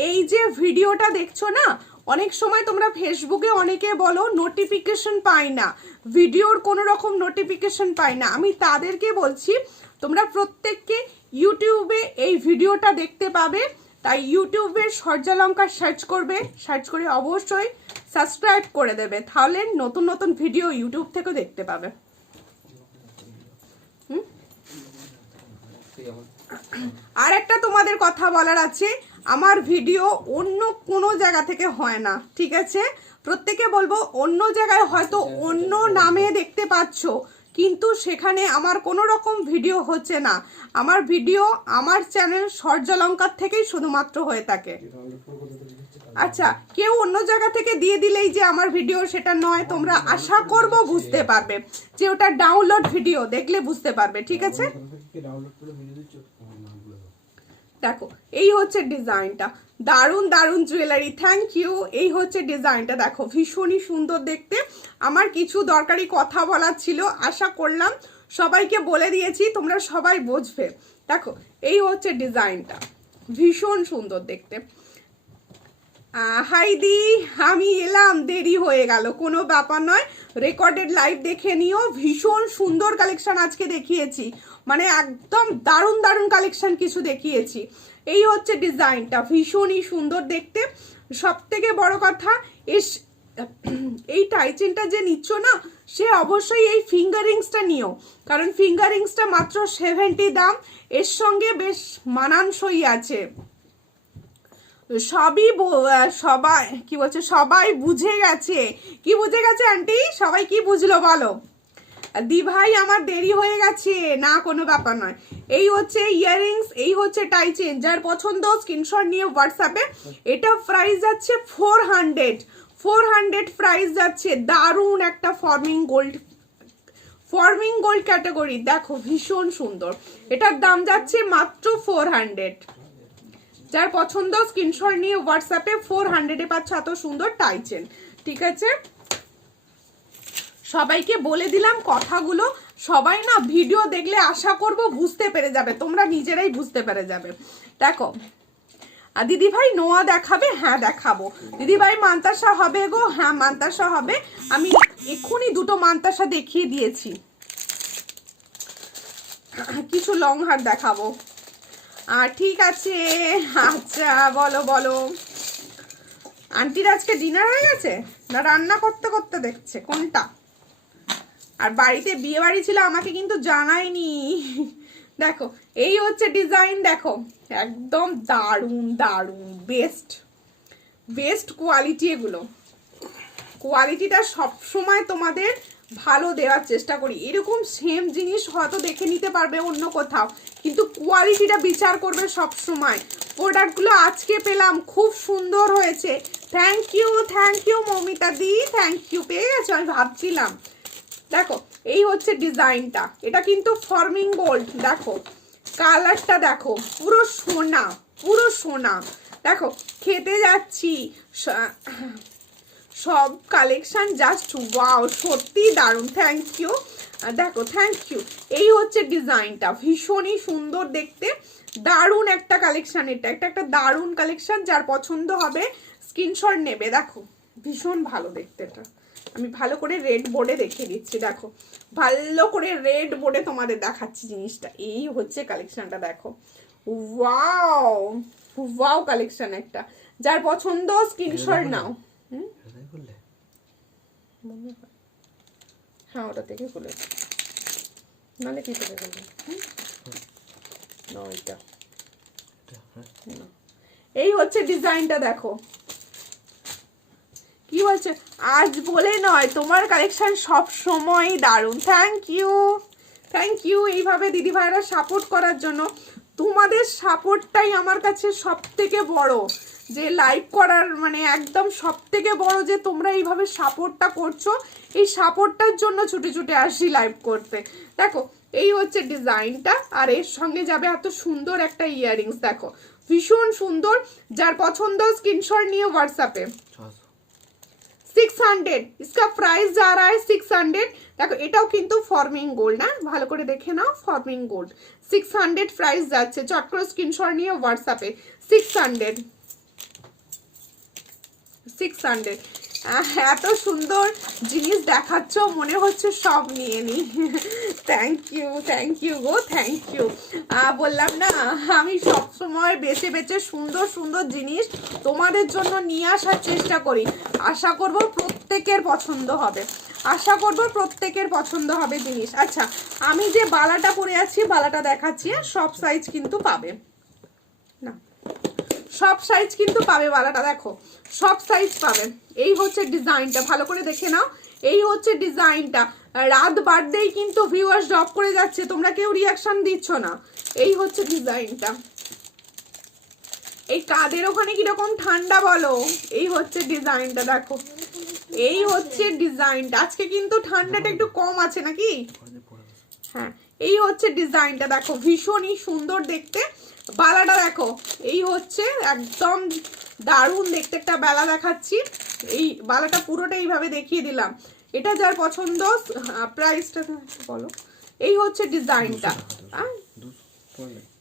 এই যে ভিডিওটা দেখছো না, অনেক সময় তোমরা ফেসবুকে অনেকে বলো নোটিফিকেশন পাই না, ভিডিওর কোনো রকম নোটিফিকেশন পাই না। আমি তাদেরকে বলছি তোমরা প্রত্যেককে ইউটিউবে এই ভিডিওটা দেখতে পাবে, তাই ইউটিউবে সূর্যালঙ্কা সার্চ করবে, সার্চ করে অবশ্যই সাবস্ক্রাইব করে দেবে, তাহলে নতুন নতুন ভিডিও ইউটিউব থেকেও দেখতে পাবে। আর একটা তোমাদের কথা বলার আছে, আমার ভিডিও অন্য কোনো জায়গা থেকে হয় না, ঠিক আছে? প্রত্যেকে বলবো অন্য জায়গায় হয়তো অন্য নামে দেখতে পাচ্ছ, কিন্তু সেখানে আমার কোনো রকম ভিডিও হচ্ছে না। আমার ভিডিও আমার চ্যানেল সূর্যালঙ্কার থেকেই শুধুমাত্র হয়ে থাকে। আচ্ছা কেউ অন্য জায়গা থেকে দিয়ে দিলেই যে আমার ভিডিও সেটা নয়, তোমরা আশা করব বুঝতে পারবে যে ওটা ডাউনলোড ভিডিও, দেখলে বুঝতে পারবে, ঠিক আছে? দেখো এই হচ্ছে ডিজাইনটা, দারুণ দারুণ জুয়েলারি, থ্যাংক ইউ। এই হচ্ছে ডিজাইনটা দেখো, ভীষণই সুন্দর দেখতে। আমার কিছু দরকারি কথা বলার ছিল, আশা করলাম সবাইকে বলে দিয়েছি, তোমরা সবাই বুঝবে। দেখো এই হচ্ছে ডিজাইনটা, ভীষণ সুন্দর দেখতে। হাই দি, আমি এলাম, দেরি হয়ে গেল, কোনো ব্যাপার নয়, রেকর্ডেড লাইভ দেখে নিও। ভীষণ সুন্দর কালেকশন আজকে দেখিয়েছি, মানে একদম দারুণ দারুণ কালেকশন কিছু দেখিয়েছি। এই হচ্ছে ডিজাইনটা, ভীষণই সুন্দর দেখতে। সব থেকে বড় কথা, এই টাই চেনটা যে নিচ্ছ না, সে অবশ্যই এই ফিঙ্গার রিংসটা নিও, কারণ ফিঙ্গার রিংসটা মাত্র 70 দাম, এর সঙ্গে বেশ মানানসই আছে। সবাই কি বলছে, সবাই বুঝে গেছে। কি বুঝে গেছে আন্টি? সবাই কি বুঝলো বলো? দি ভাই আমার দেরি হয়ে গেছে, না কোনো ব্যাপার নয়। এই হচ্ছে ইয়াররিংস, এই হচ্ছে টাই চেন, যার পছন্দ স্ক্রিনশট নিয়ে হোয়াটসঅ্যাপে। এটা প্রাইস যাচ্ছে 400 প্রাইস যাচ্ছে। দারুণ একটা ফর্মিং গোল্ড ক্যাটাগরি, দেখো ভীষণ সুন্দর। এটার দাম যাচ্ছে মাত্র 400। যার পছন্দ স্ক্রিনশট নিয়ে হোয়াটসঅ্যাপে 400-এ পাচ্ছ এত সুন্দর টাই চেন, ঠিক আছে? সবাইকে বলে দিলাম কথাগুলো, সবাই না ভিডিও দেখলে আশা করব বুঝতে পেরে যাবে, তোমরা নিজেরাই বুঝতে পেরে যাবে। দেখো আর দিদি ভাই নোয়া দেখাবে, হ্যাঁ দেখাবো। দিদি ভাই মান্তাসা হবে গো, হ্যাঁ মান্তাসা হবে। আমি এক্ষুনি দুটো মান্তাসা দেখিয়ে দিয়েছি। কিছু লং হার দেখাবো। ঠিক আছে, আচ্ছা বলো বলো। আন্টির আজকে ডিনার হয়ে গেছে না রান্না করতে করতে দেখছে কোনটা? আর বাড়িতে বিয়ে বাড়ি ছিল, আমাকে কিন্তু জানায়নি। দেখো এই হচ্ছে ডিজাইন, দেখো একদম দারুণ দারুণ, বেস্ট বেস্ট কোয়ালিটি। এগুলো কোয়ালিটিটা সব সময় তোমাদের ভালো দেওয়ার চেষ্টা করি। এরকম সেম জিনিস হয়তো দেখে নিতে পারবে অন্য কোথাও, কিন্তু কোয়ালিটিটা বিচার করবে সব সময়। প্রোডাক্টগুলো আজকে পেলাম, খুব সুন্দর হয়েছে। থ্যাংক ইউ মমিতা দি, থ্যাংক ইউ। পেয়ে গেছো, আমি ভাবছিলাম। দেখো এই হচ্ছে ডিজাইনটা, এটা কিন্তু ফর্মিং গোল্ড। দেখো কালারটা দেখো, পুরো সোনা, পুরো সোনা। দেখো খেতে যাচ্ছি, সব কালেকশন জাস্ট ওয়াও, সত্যি দারুণ। থ্যাংক ইউ, দেখো থ্যাংক ইউ। এই হচ্ছে ডিজাইনটা, ভীষণই সুন্দর দেখতে, দারুণ একটা কালেকশন। এটা একটা দারুণ কালেকশন, যার পছন্দ হবে স্ক্রিনশট নেবে। দেখো ভীষণ ভালো দেখতে। এটা আমি ভালো করে রেড বোর্ডে দেখিয়ে দিচ্ছি। দেখো ভালো করে রেড বোর্ডে তোমাদের দেখাচ্ছি জিনিসটা। এই হচ্ছে কালেকশনটা, দেখো ওয়াও ওয়াও কালেকশন একটা, যার পছন্দ স্ক্রিনশট নাও। হ্যাঁ ওটা থেকে খুলে নালে কি করে বলবো। এই হচ্ছে ডিজাইনটা, দেখো কি বলছে, আজ বলে নয়, তোমার কালেকশন সব সময় দারুণ। থ্যাংক ইউ এইভাবে দিদি ভাইরা সাপোর্ট করার জন্য। তোমাদের সাপোর্টটাই আমার কাছে সব থেকে বড়, যে লাইভ করার মানে একদম সব থেকে বড়, যে তোমরা এইভাবে সাপোর্টটা করছো। এই সাপোর্টটার জন্য ছুটে ছুটে আসি লাইভ করতে। দেখো এই হচ্ছে ডিজাইনটা, আর এর সঙ্গে যাবে এত সুন্দর একটা ইয়াররিংস। দেখো ভীষণ সুন্দর, যার পছন্দ স্ক্রিনশট নিয়ে হোয়াটসঅ্যাপে। 600 इसका प्राइस जा रहा है 600। দেখো এটাও কিন্তু ফর্মিং গোল্ড না, ভালো করে দেখে নাও, ফর্মিং গোল্ড। 600 প্রাইস যাচ্ছে, চট করে স্ক্রিনশট নিয়ে হোয়াটসঅ্যাপে। 600 এত সুন্দর জিনিস দেখাচ্ছ, মনে হচ্ছে সব নিয়ে নি। থ্যাংক ইউ গো, থ্যাংক ইউ। বললাম না, আমি সব সময় বেছে বেছে সুন্দর সুন্দর জিনিস তোমাদের জন্য নিয়ে আসার চেষ্টা করি। আশা করব প্রত্যেকের পছন্দ হবে, আশা করব প্রত্যেকের পছন্দ হবে জিনিস। আচ্ছা আমি যে বালাটা পরে আছি, বালাটা দেখাচ্ছি, সব সাইজ কিন্তু পাবে না, সব সাইজ কিন্তু পাবে। বালাটা দেখো সব সাইজ পাবে। এই হচ্ছে ডিজাইনটা, ভালো করে দেখে নাও। এই হচ্ছে ডিজাইনটা, রাত বাড়তেই কিন্তু ভিউয়ার্স ড্রপ করে যাচ্ছে, তোমরা কেউ রিয়াকশন দিচ্ছ না। এই হচ্ছে ডিজাইনটা। এই কাদের ওখানে কিরকম ঠান্ডা বলো। এই হচ্ছে ডিজাইনটা, দেখো এই হচ্ছে ডিজাইনটা। আজকে কিন্তু ঠান্ডাটা একটু কম আছে নাকি? হ্যাঁ এই হচ্ছে ডিজাইনটা, দেখো ভীষণই সুন্দর দেখতে। বালাটা দেখো, এই হচ্ছে একদম দারুণ দেখতে একটা বালা দেখাচ্ছি। এই বালাটা পুরোটা এইভাবে দেখিয়ে দিলাম। এটা যার পছন্দ, প্রাইসটা বলো। এই হচ্ছে ডিজাইনটা,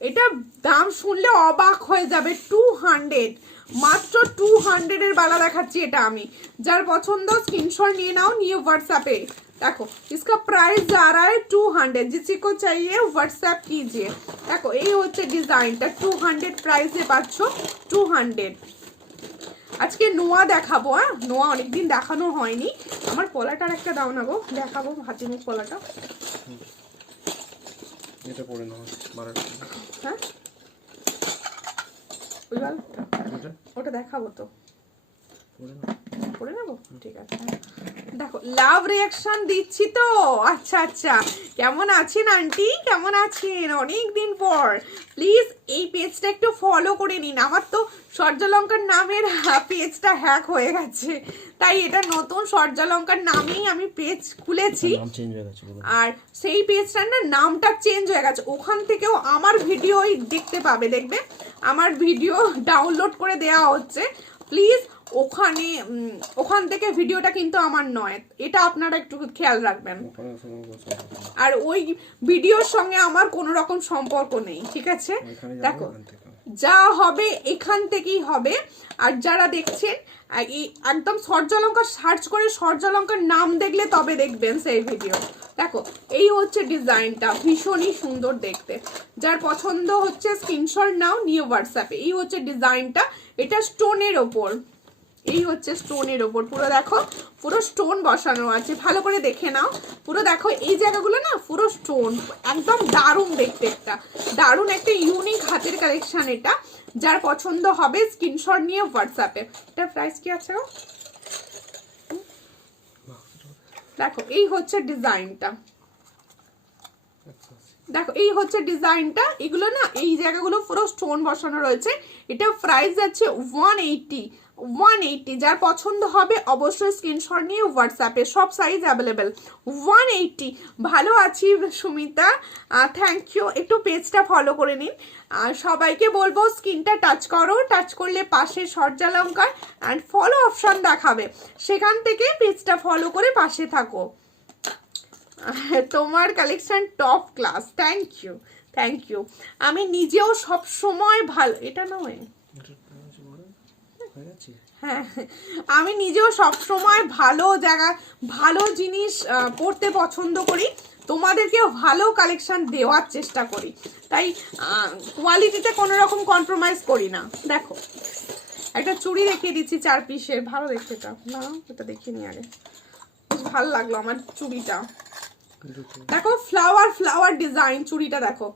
এটা দাম শুনলে অবাক হয়ে যাবে। 200, মাত্র 200 এর বালা দেখাচ্ছি এটা আমি। যার পছন্দ স্ক্রিনশট নিয়ে নাও, নিয়ে হোয়াটসঅ্যাপে। देखो इसका प्राइस जा रहा है 200, जिसी को चाहिए व्हाट्सएप कीजिए। देखो এই হচ্ছে ডিজাইনটা, 200 প্রাইসে পাচ্ছ। 200। আজকে নোয়া দেখাবো। নোয়া অনেকদিন দেখানো হয়নি। আমার পলাটার একটা দাও না গো, দেখাবো হাতি মুখ পলাটা। এটা পরে নাও মারার। হ্যাঁ ওই বালটা ওটা দেখাবো তো, পরে নেবো, ঠিক আছে। দেখো লাভ রিয়াকশন দিচ্ছি তো। আচ্ছা আচ্ছা, কেমন আছেন আন্টি, কেমন আছেন? অনেকদিন পর। প্লিজ এই পেজটা একটু ফলো করে নিন। আমার তো সূর্যলঙ্কার নামের পেজটা হ্যাক হয়ে গেছে, তাই এটা নতুন সূর্যলঙ্কার নামেই আমি পেজ খুলেছি। আর সেই পেজটার না নামটা চেঞ্জ হয়ে গেছে। ওখান থেকেও আমার ভিডিওই দেখতে পাবে, দেখবে আমার ভিডিও ডাউনলোড করে দেওয়া হচ্ছে। প্লিজ ওখানে ওখান থেকে ভিডিওটা কিন্তু আমার নয়, এটা আপনারা একটু খেয়াল রাখবেন। আর ওই ভিডিওর সঙ্গে আমার কোনো রকম সম্পর্ক নেই, ঠিক আছে? দেখো যা হবে এখান থেকেই হবে। আর যারা দেখছেন একদম সূর্যালঙ্কার সার্চ করে সূর্যালঙ্কার নাম দেখলে তবে দেখবেন সেই ভিডিও। দেখো এই হচ্ছে ডিজাইনটা, ভীষণই সুন্দর দেখতে। যার পছন্দ হচ্ছে স্ক্রিনশট নাও, নিয়ে হোয়াটসঅ্যাপে। এই হচ্ছে ডিজাইনটা, এটা স্টোনের ওপর, এই হচ্ছে স্টোনের ওপর পুরো দেখো, পুরো স্টোন বসানো আছে, ভালো করে দেখে নাও। পুরো দেখো এই জায়গাগুলো না পুরো স্টোন, একদম দারুণ দেখতে, একটা দারুণ একটা ইউনিক হাতের কালেকশন এটা। যার পছন্দ হবে স্ক্রিনশট নিয়ে হোয়াটসঅ্যাপে। এটা প্রাইস কি আছে? দেখো এই হচ্ছে ডিজাইনটা, দেখো এই হচ্ছে ডিজাইনটা। এগুলো না এই জায়গাগুলো পুরো স্টোন বসানো রয়েছে। এটা প্রাইস আছে 180। যার পছন্দ হবে অবশ্যই স্ক্রিনশট নিয়ে হোয়াটসঅ্যাপে, সব সাইজ অ্যাভেলেবেল। 180। ভালো আছি সুমিতা, থ্যাংক ইউ। একটু পেজটা ফলো করে নিন। আর সবাইকে বলবো স্ক্রিনটা টাচ করো, টাচ করলে পাশে সূর্যালঙ্কার অ্যান্ড ফলো অপশন দেখাবে, সেখান থেকে পেজটা ফলো করে পাশে থাকো। তোমার collection top class, thank you, thank you. আমি নিজেও সব সময় ভালো, এটা নয়, হ্যাঁ আমি নিজেও সব সময় ভালো জায়গা ভালো জিনিস পড়তে পছন্দ করি, তোমাদেরকেও ভালো কালেকশন দেওয়ার চেষ্টা করি, তাই কোয়ালিটিতে কোনো রকম কম্প্রোমাইজ করি না। দেখো একটা চুড়ি দেখিয়ে দিচ্ছি 4 পিসের, ভালো দেখতে, এটা না এটা দেখিয়ে নি আগে, ভালো লাগলো আমার চুড়িটা। দেখো ফ্লাওয়ার ফ্লাওয়ার ডিজাইন চুড়িটা, দেখো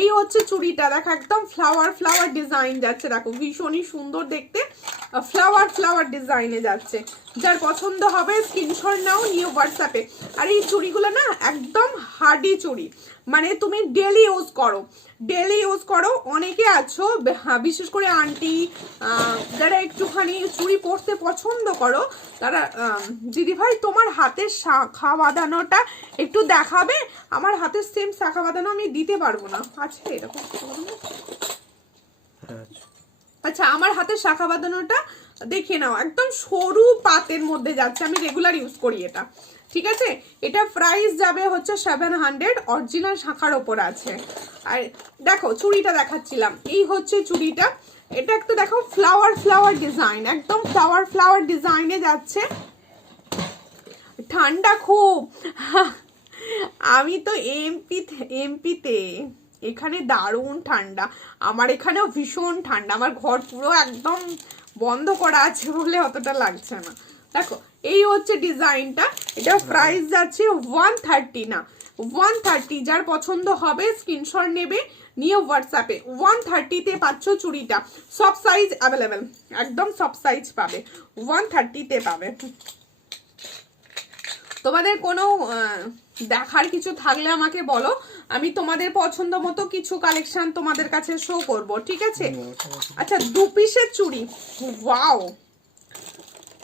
এই হচ্ছে চুড়িটা, দেখো একদম ফ্লাওয়ার ফ্লাওয়ার ডিজাইন যাচ্ছে, দেখো ভীষণই সুন্দর দেখতে, ফ্লাওয়ার ফ্লাওয়ার ডিজাইনে যাচ্ছে। যার পছন্দ হবে স্ক্রিনশট নাও, নিয়ে হোয়াটসঅ্যাপে। আর এই চুড়িগুলো না একদম হার্ডি চুড়ি, মানে তুমি ডেলি ইউজ করো। অনেকে আছো বিশেষ করে আন্টি যারা একটুখানি চুড়ি পরতে পছন্দ করো, তারা দিদিভাই তোমার হাতের শাখা বাঁধানোটা একটু দেখাবে। আমার হাতের সেম শাখা বাঁধানো আমি দিতে পারবো না, আছে এরকম? আচ্ছা আমার হাতের শাখা বাঁধানোটা দেখে নাও, একদম সরু পাতের মধ্যে যাচ্ছে, আমি রেগুলার ইউজ করি এটা, ঠিক আছে? এটা প্রাইস যাবে হচ্ছে 700, অরিজিনাল শাখার ওপর আছে। আর দেখো চুড়িটা দেখাচ্ছিলাম, এই হচ্ছে চুড়িটা, এটা একটু দেখো ফ্লাওয়ার ফ্লাওয়ার ডিজাইন, একদম ফ্লাওয়ার ফ্লাওয়ার ডিজাইনে যাচ্ছে। ঠান্ডা খুব, আমি তো এমপিতে, এখানে দারুণ ঠান্ডা, আমার এখানেও ভীষণ ঠান্ডা, আমার ঘর পুরো একদম বন্ধ করা আছে বলে অতটা লাগছে না। দেখো এই হচ্ছে ডিজাইনটা, এটা প্রাইস যাচ্ছে 130, না 130। যার পছন্দ হবে স্ক্রিনশট নেবে, নিয়ে হোয়াটসঅ্যাপে। 130-তে পাচ্ছ চুড়িটা, সব সাইজ অ্যাভেলেবেল, একদম সব সাইজ পাবে, 130-তে পাবে। তোমাদের কোনো দেখার কিছু থাকলে আমাকে বলো, আমি তোমাদের পছন্দ মতো কিছু কালেকশন তোমাদের কাছে শো করব, ঠিক আছে? আচ্ছা 2 পিসের চুড়ি, ওয়াও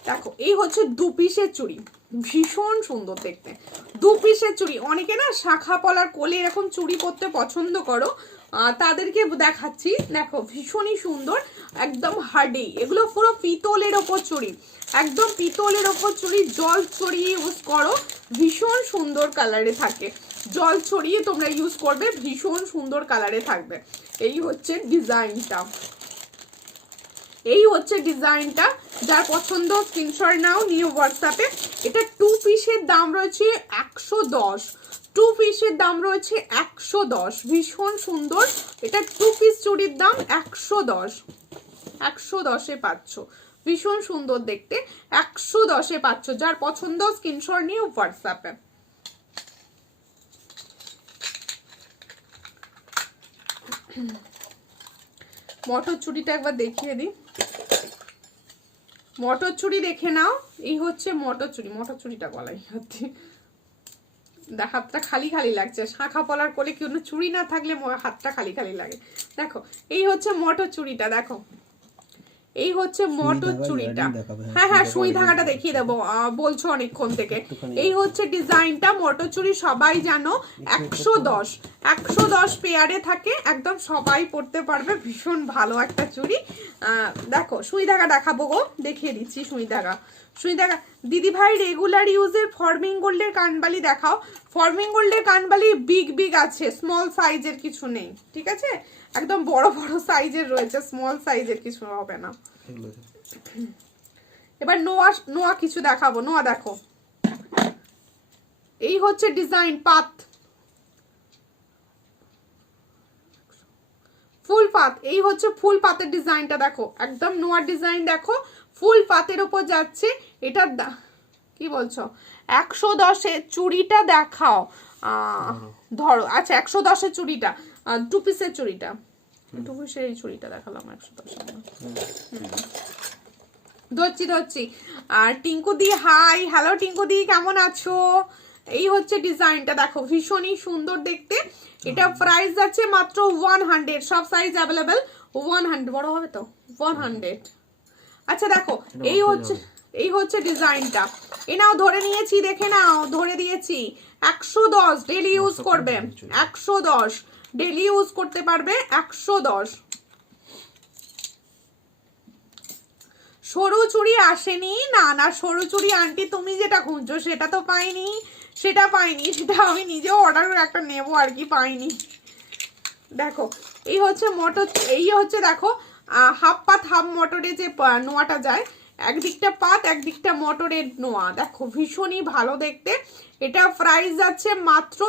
দেখো এই হচ্ছে 2 পিসের চুড়ি, ভীষণ সুন্দর দেখতে। 2 পিসের চুড়ি, অনেকে না শাখা পলার কোলে এরকম চুড়ি পরতে পছন্দ করো, তাদেরকে দেখাচ্ছি। দেখো ভীষণই সুন্দর, একদম হার্ডি, এগুলো পুরো পিতলের ওপর চুড়ি, একদম পিতলের ওপর চুড়ি, জল ছড়িয়ে ইউজ করো, ভীষণ সুন্দর কালারে থাকে, জল ছড়িয়ে তোমরা ইউজ করবে, ভীষণ সুন্দর কালারে থাকবে। এই হচ্ছে ডিজাইনটা, এই হচ্ছে ডিজাইনটা। যার পছন্দ স্ক্রিনশট নাও, নিয়ে হোয়াটসঅ্যাপে। এটা 2 পিসের দাম রয়েছে 110, 2 পিসের দাম রয়েছে 110, ভীষণ সুন্দর। এটা 2 পিস চুড়ির দাম 110, 110-এ পাচ্ছ, ভীষণ সুন্দর দেখতে, 110-এ পাচ্ছ। যার পছন্দ স্ক্রিনশট নিয়ে হোয়াটসঅ্যাপে। মটর চুড়িটা একবার দেখিয়ে দিই, মটর চুড়ি দেখে নাও, এই হচ্ছে মটর চুড়ি, মটর চুড়িটা বলাই হচ্ছে, হাতটা খালি খালি লাগছে, শাখা পলার কোলে কোনো চুড়ি না থাকলে হাতটা খালি খালি লাগে। দেখো এই হচ্ছে মটর চুড়িটা, দেখো এই হচ্ছে মটর চুড়িটা। হ্যাঁ হ্যাঁ, সুই ধাগাটা দেখিয়ে দেবো, বলছো অনেকক্ষণ থেকে। এই হচ্ছে ডিজাইনটা, মটর চুড়ি সবাই জানো, 110 110 পেয়ারে থাকে, একদম সবাই পরতে পারবে, ভীষণ ভালো একটা চুড়ি। দেখো সুই ধাগা দেখাবো গো, দেখিয়ে দিচ্ছি সুই ধাগা। সুই ধাগা দিদি ভাই রেগুলার ইউজের ফর্মিং গোল্ডের কানবালি দেখাও। ফর্মিং গোল্ডের কানবালি বিগ বিগ আছে, স্মল সাইজের কিছু নেই, ঠিক আছে? একদম বড় বড় সাইজের রয়েছে, স্মল সাইজের কিছু হবে না। এবার নোয়া নোয়া কিছু দেখাবো। নোয়া দেখো, এই হচ্ছে ডিজাইন, পাত, ফুল পাত। এই হচ্ছে ফুল পাতের ডিজাইনটা দেখো, একদম নোয়ার ডিজাইন দেখো, ফুল পাতের উপর যাচ্ছে। এটা কি বলছো 110-এ চুড়িটা দেখাও, ধরো আচ্ছা 110-এর চুড়িটা, 2 পিসের চুড়িটা, 2 পিসের এই চুড়িটা দেখালাম 110-এর। ধরছি। আর টিঙ্কু দি হাই, হ্যালো টিঙ্কু দি, কেমন আছো? এই হচ্ছে ডিজাইনটা দেখো, ভীষণই সুন্দর দেখতে। এটা প্রাইস আছে মাত্র 100, সব সাইজ অ্যাভেলেবেল। 100 বড় হবে তো, 100। আচ্ছা দেখো, এই হচ্ছে ডিজাইনটা। এ নাও ধরে নিয়েছি, দেখে নাও, ধরে দিয়েছি। 110 ডেলি ইউজ করবে, 110 ডেলি ইউজ করতে পারবে, 110। সরু চুড়ি আসেনি, না না সরু চুড়ি আন্টি তুমি যেটা খুঁজছো সেটা তো পাইনি, সেটা আমি নিজেও অর্ডার করে একটা নেবো আর কি, পাইনি। দেখো এই হচ্ছে মটর, এই হচ্ছে দেখো হাফ পাত হাফ মটরে যে নোয়াটা যায়, একদিকটা পাত একদিকটা মটরের নোয়া, দেখো ভীষণই ভালো দেখতে। এটা প্রাইস আছে মাত্র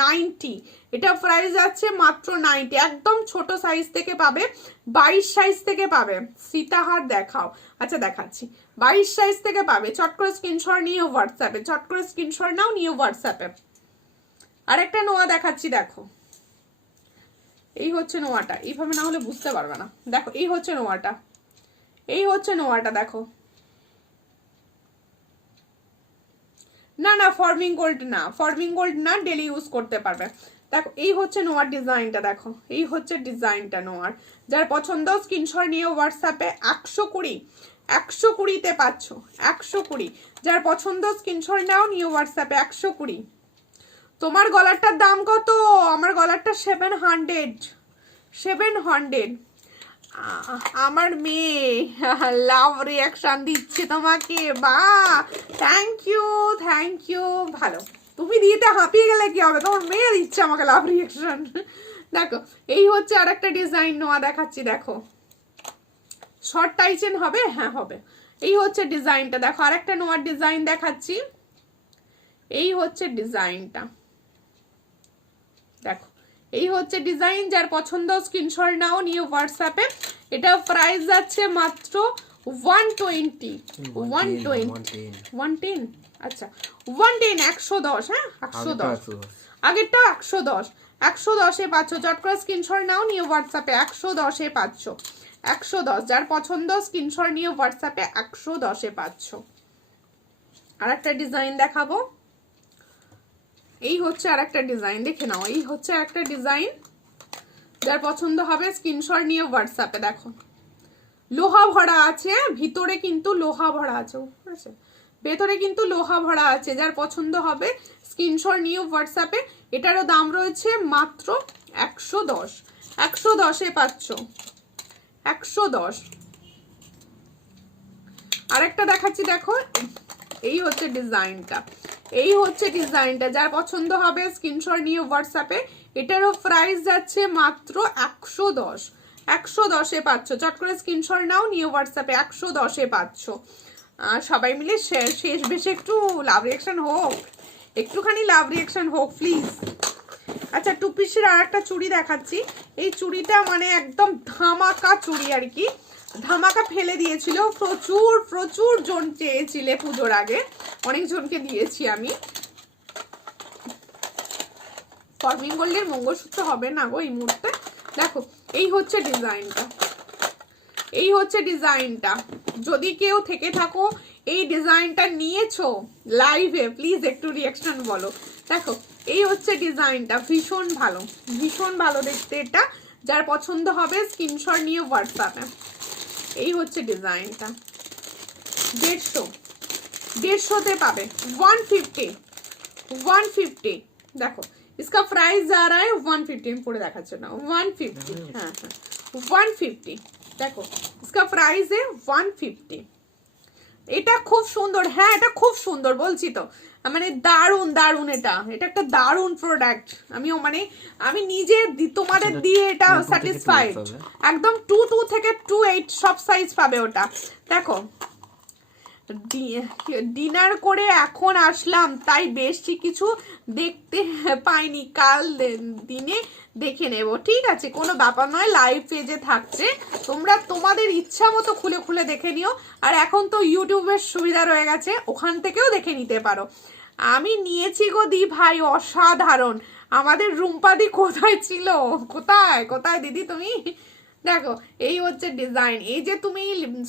90, এটা প্রাইস আছে মাত্র 90। একদম ছোট সাইজ থেকে পাবে, 22 সাইজ থেকে পাবে। সীতাহার দেখাও, আচ্ছা দেখাচ্ছি, 22 সাইজ থেকে পাবে। চট করে স্ক্রিনশট নিও হোয়াটসঅ্যাপে, চট করে স্ক্রিনশট নাও, নিও হোয়াটসঅ্যাপে। আরেকটা নোয়া দেখাচ্ছি দেখো, এই হচ্ছে নোয়াটা, এইভাবে না হলে বুঝতে পারবে না। দেখো এই হচ্ছে নোয়াটা, এই হচ্ছে নোয়াটা দেখো, না না ফর্মিং গোল্ড না, ফর্মিং গোল্ড না, ডেলি ইউজ করতে পারবে। দেখো এই হচ্ছে নোয়ার ডিজাইনটা দেখো, এই হচ্ছে ডিজাইনটা নোয়ার। যার পছন্দ স্ক্রিনশট নিয়ে হোয়াটসঅ্যাপে 120, 120-তে পাচ্ছ, 120। যার পছন্দ স্ক্রিনশট নাও, নিয়ে হোয়াটসঅ্যাপে 120। তোমার গলারটার দাম কত? আমার গলারটা 700। আমার মেয়ে লাভ রিয়াকশন দিচ্ছে তোমাকে, বা থ্যাংক ইউ। ভালো, তুমি দিতে হাঁপিয়ে গেলে কি হবে, তোমার মেয়ে দিচ্ছে আমাকে লাভ রিয়াকশন। দেখো এই হচ্ছে আর একটা ডিজাইন নোয়া দেখাচ্ছি দেখো, শর্ট টাইচেন হবে, হ্যাঁ হবে। এই হচ্ছে ডিজাইনটা দেখো, আর একটা নোয়ার ডিজাইন দেখাচ্ছি। এই হচ্ছে ডিজাইনটা দেখো, এই হচ্ছে ডিজাইন। যার পছন্দ স্ক্রিনশট নাও, নিয়ে হোয়াটসঅ্যাপে। এটা প্রাইস যাচ্ছে মাত্র 120, 110। আচ্ছা 110, 110, হ্যাঁ 110, আগেরটা 110, 110-এ পাচ্ছ। চট করে স্ক্রিনশট নাও, নিয়ে হোয়াটসঅ্যাপে 110-এ পাচ্ছ, 110। যার পছন্দ স্ক্রিনশট নিয়ে হোয়াটসঅ্যাপে 110-এ পাচ্ছ। আর একটা ডিজাইন দেখাবো, এই হচ্ছে আর একটা ডিজাইন, দেখে নাও। এই হচ্ছে একটা ডিজাইন, যার পছন্দ হবে স্ক্রিনশট নিয়ে হোয়াটসঅ্যাপে। দেখো লোহা ভরা আছে ভিতরে, কিন্তু লোহা ভরা আছে, ভেতরে কিন্তু লোহা ভরা আছে। যার পছন্দ হবে স্ক্রিনশট নিয়ে হোয়াটসঅ্যাপে। এটারও দাম রয়েছে মাত্র 110, 110-এ পাচ্ছ, 110। আরেকটা দেখাচ্ছি দেখো, এই হচ্ছে ডিজাইনটা, এই হচ্ছে ডিজাইনটা। যার পছন্দ হবে স্ক্রিনশট নিয়ে হোয়াটসঅ্যাপে। এটারও প্রাইস যাচ্ছে মাত্র 110, 110-এ পাচ্ছ। চট করে স্ক্রিনশট নাও, নিয়ে হোয়াটসঅ্যাপে 110-এ পাচ্ছ। সবাই মিলে শেষ বেশি একটু লাভ রিয়াকশন হোক, একটুখানি লাভ রিয়াকশন হোক প্লিজ। আচ্ছা 2 পিসের আর একটা চুড়ি দেখাচ্ছি। এই চুড়িটা মানে একদম ধামাকা চুড়ি আর কি, ধামাকা ফেলে দিয়েছিল, প্রচুর জন চেয়েছিলে পুজোর আগে, অনেকজনকে দিয়েছি আমি। ফর্মিং গোল্ডের মঙ্গলসূত্র হবে না গো এই মুহূর্তে। দেখো এই হচ্ছে ডিজাইনটা, এই হচ্ছে ডিজাইনটা। যদি কেউ থেকে থাকো এই ডিজাইনটা নিয়েছো লাইভে, প্লিজ একটু রিয়াকশন বলো। দেখো এই হচ্ছে ডিজাইনটা, ভীষণ ভালো দেখতে এটা। যার পছন্দ হবে স্ক্রিনশট নিয়ে হোয়াটসঅ্যাপে, এই হচ্ছে ডিজাইনটা 150 পাবে 150 देखो इसका प्राइस जा रहा है 150 पूरे देखा ना 150 हाँ 150 देखो इसका प्राइस है 150 এটা খুব সুন্দর হ্যাঁ এটা খুব সুন্দর বলছি তো মানে দারুন দারুন এটা একটা দারুন প্রোডাক্ট আমি নিজে তোমাদের দিয়ে এটা স্যাটিসফাইড একদম 22 থেকে 28 সব সাইজ পাবে ওটা দেখো ডিনার করে এখন আসলাম তাই বেশি কিছু দেখতে পাইনি কাল দিনে দেখে নেব ঠিক আছে কোনো ব্যাপার নয় লাইভ পেজে থাকছে তোমরা তোমাদের ইচ্ছা মতো খুলে খুলে দেখে নিও আর এখন তো ইউটিউবের সুবিধা রয়ে গেছে ওখান থেকেও দেখে নিতে পারো আমি নিয়েছি গো দি ভাই অসাধারণ আমাদের রুম্পাদি কোথায় ছিল কোথায় দিদি তুমি দেখো এই হচ্ছে ডিজাইন এই যে তুমি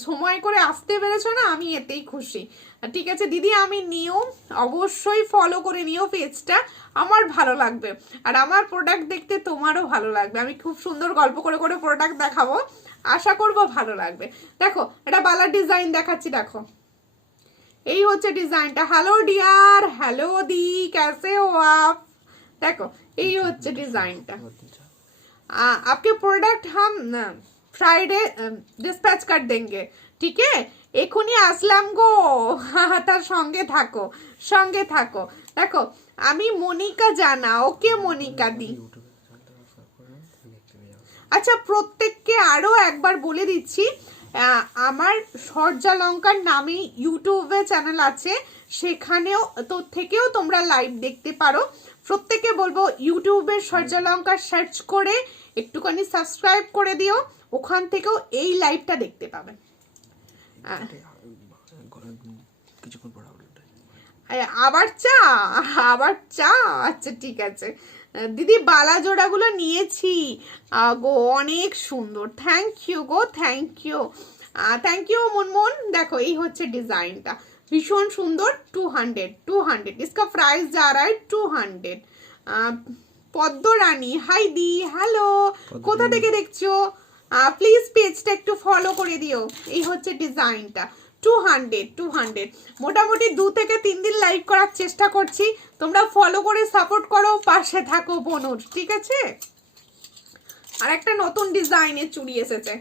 সময় করে আসতে পেরেছো না আমি এতেই খুশি ঠিক আছে দিদি আমি নিও অবশ্যই ফলো করে নিও পেজটা আমার ভালো লাগবে আর আমার প্রোডাক্ট দেখতে তোমারও ভালো লাগবে আমি খুব সুন্দর গল্প করে করে প্রোডাক্ট দেখাবো আশা করব ভালো লাগবে দেখো এটা বালার ডিজাইন দেখাচ্ছি দেখো এই হচ্ছে ডিজাইনটা হ্যালো ডিয়ার হ্যালো দি कैसे हो आप देखो এই হচ্ছে ডিজাইনটা आपके प्रोडक्ट हम फ्राइडे डिस्पैच कर देंगे ठीक है এখনই আসলাম গো তার সঙ্গে থাকো দেখো আমি মনিকা জানা ওকে মনিকা দি আচ্ছা প্রত্যেককে আরো একবার বলে দিচ্ছি আমার সূর্যালঙ্কার নামে ইউটিউবে চ্যানেল আছে সেখানেও তো থেকেও তোমরা লাইভ দেখতে পারো প্রত্যেককে বলবো ইউটিউবে সূর্যালঙ্কার সার্চ করে একটুখানি সাবস্ক্রাইব করে দিও ওখান থেকেও এই লাইভটা দেখতে পাবে আবার চা আচ্ছা ঠিক আছে দিদি বালা জোড়াগুলো নিয়েছি গো অনেক সুন্দর থ্যাংক ইউ মুনমুন দেখো এই হচ্ছে ডিজাইনটা ভীষণ সুন্দর 200 इसका प्राइस जा रहा है 200 পদ্মরানী হাই দি হ্যালো কোথা থেকে দেখছো প্লিজ পেজটা একটু ফলো করে দিও এই হচ্ছে ডিজাইনটা 200 মোটামুটি 2 থেকে 3 দিন লাইভ করার চেষ্টা করছি তোমরা ফলো করে সাপোর্ট করো পাশে থাকো বনুর ঠিক আছে আর একটা নতুন ডিজাইনের চুড়ি এসেছে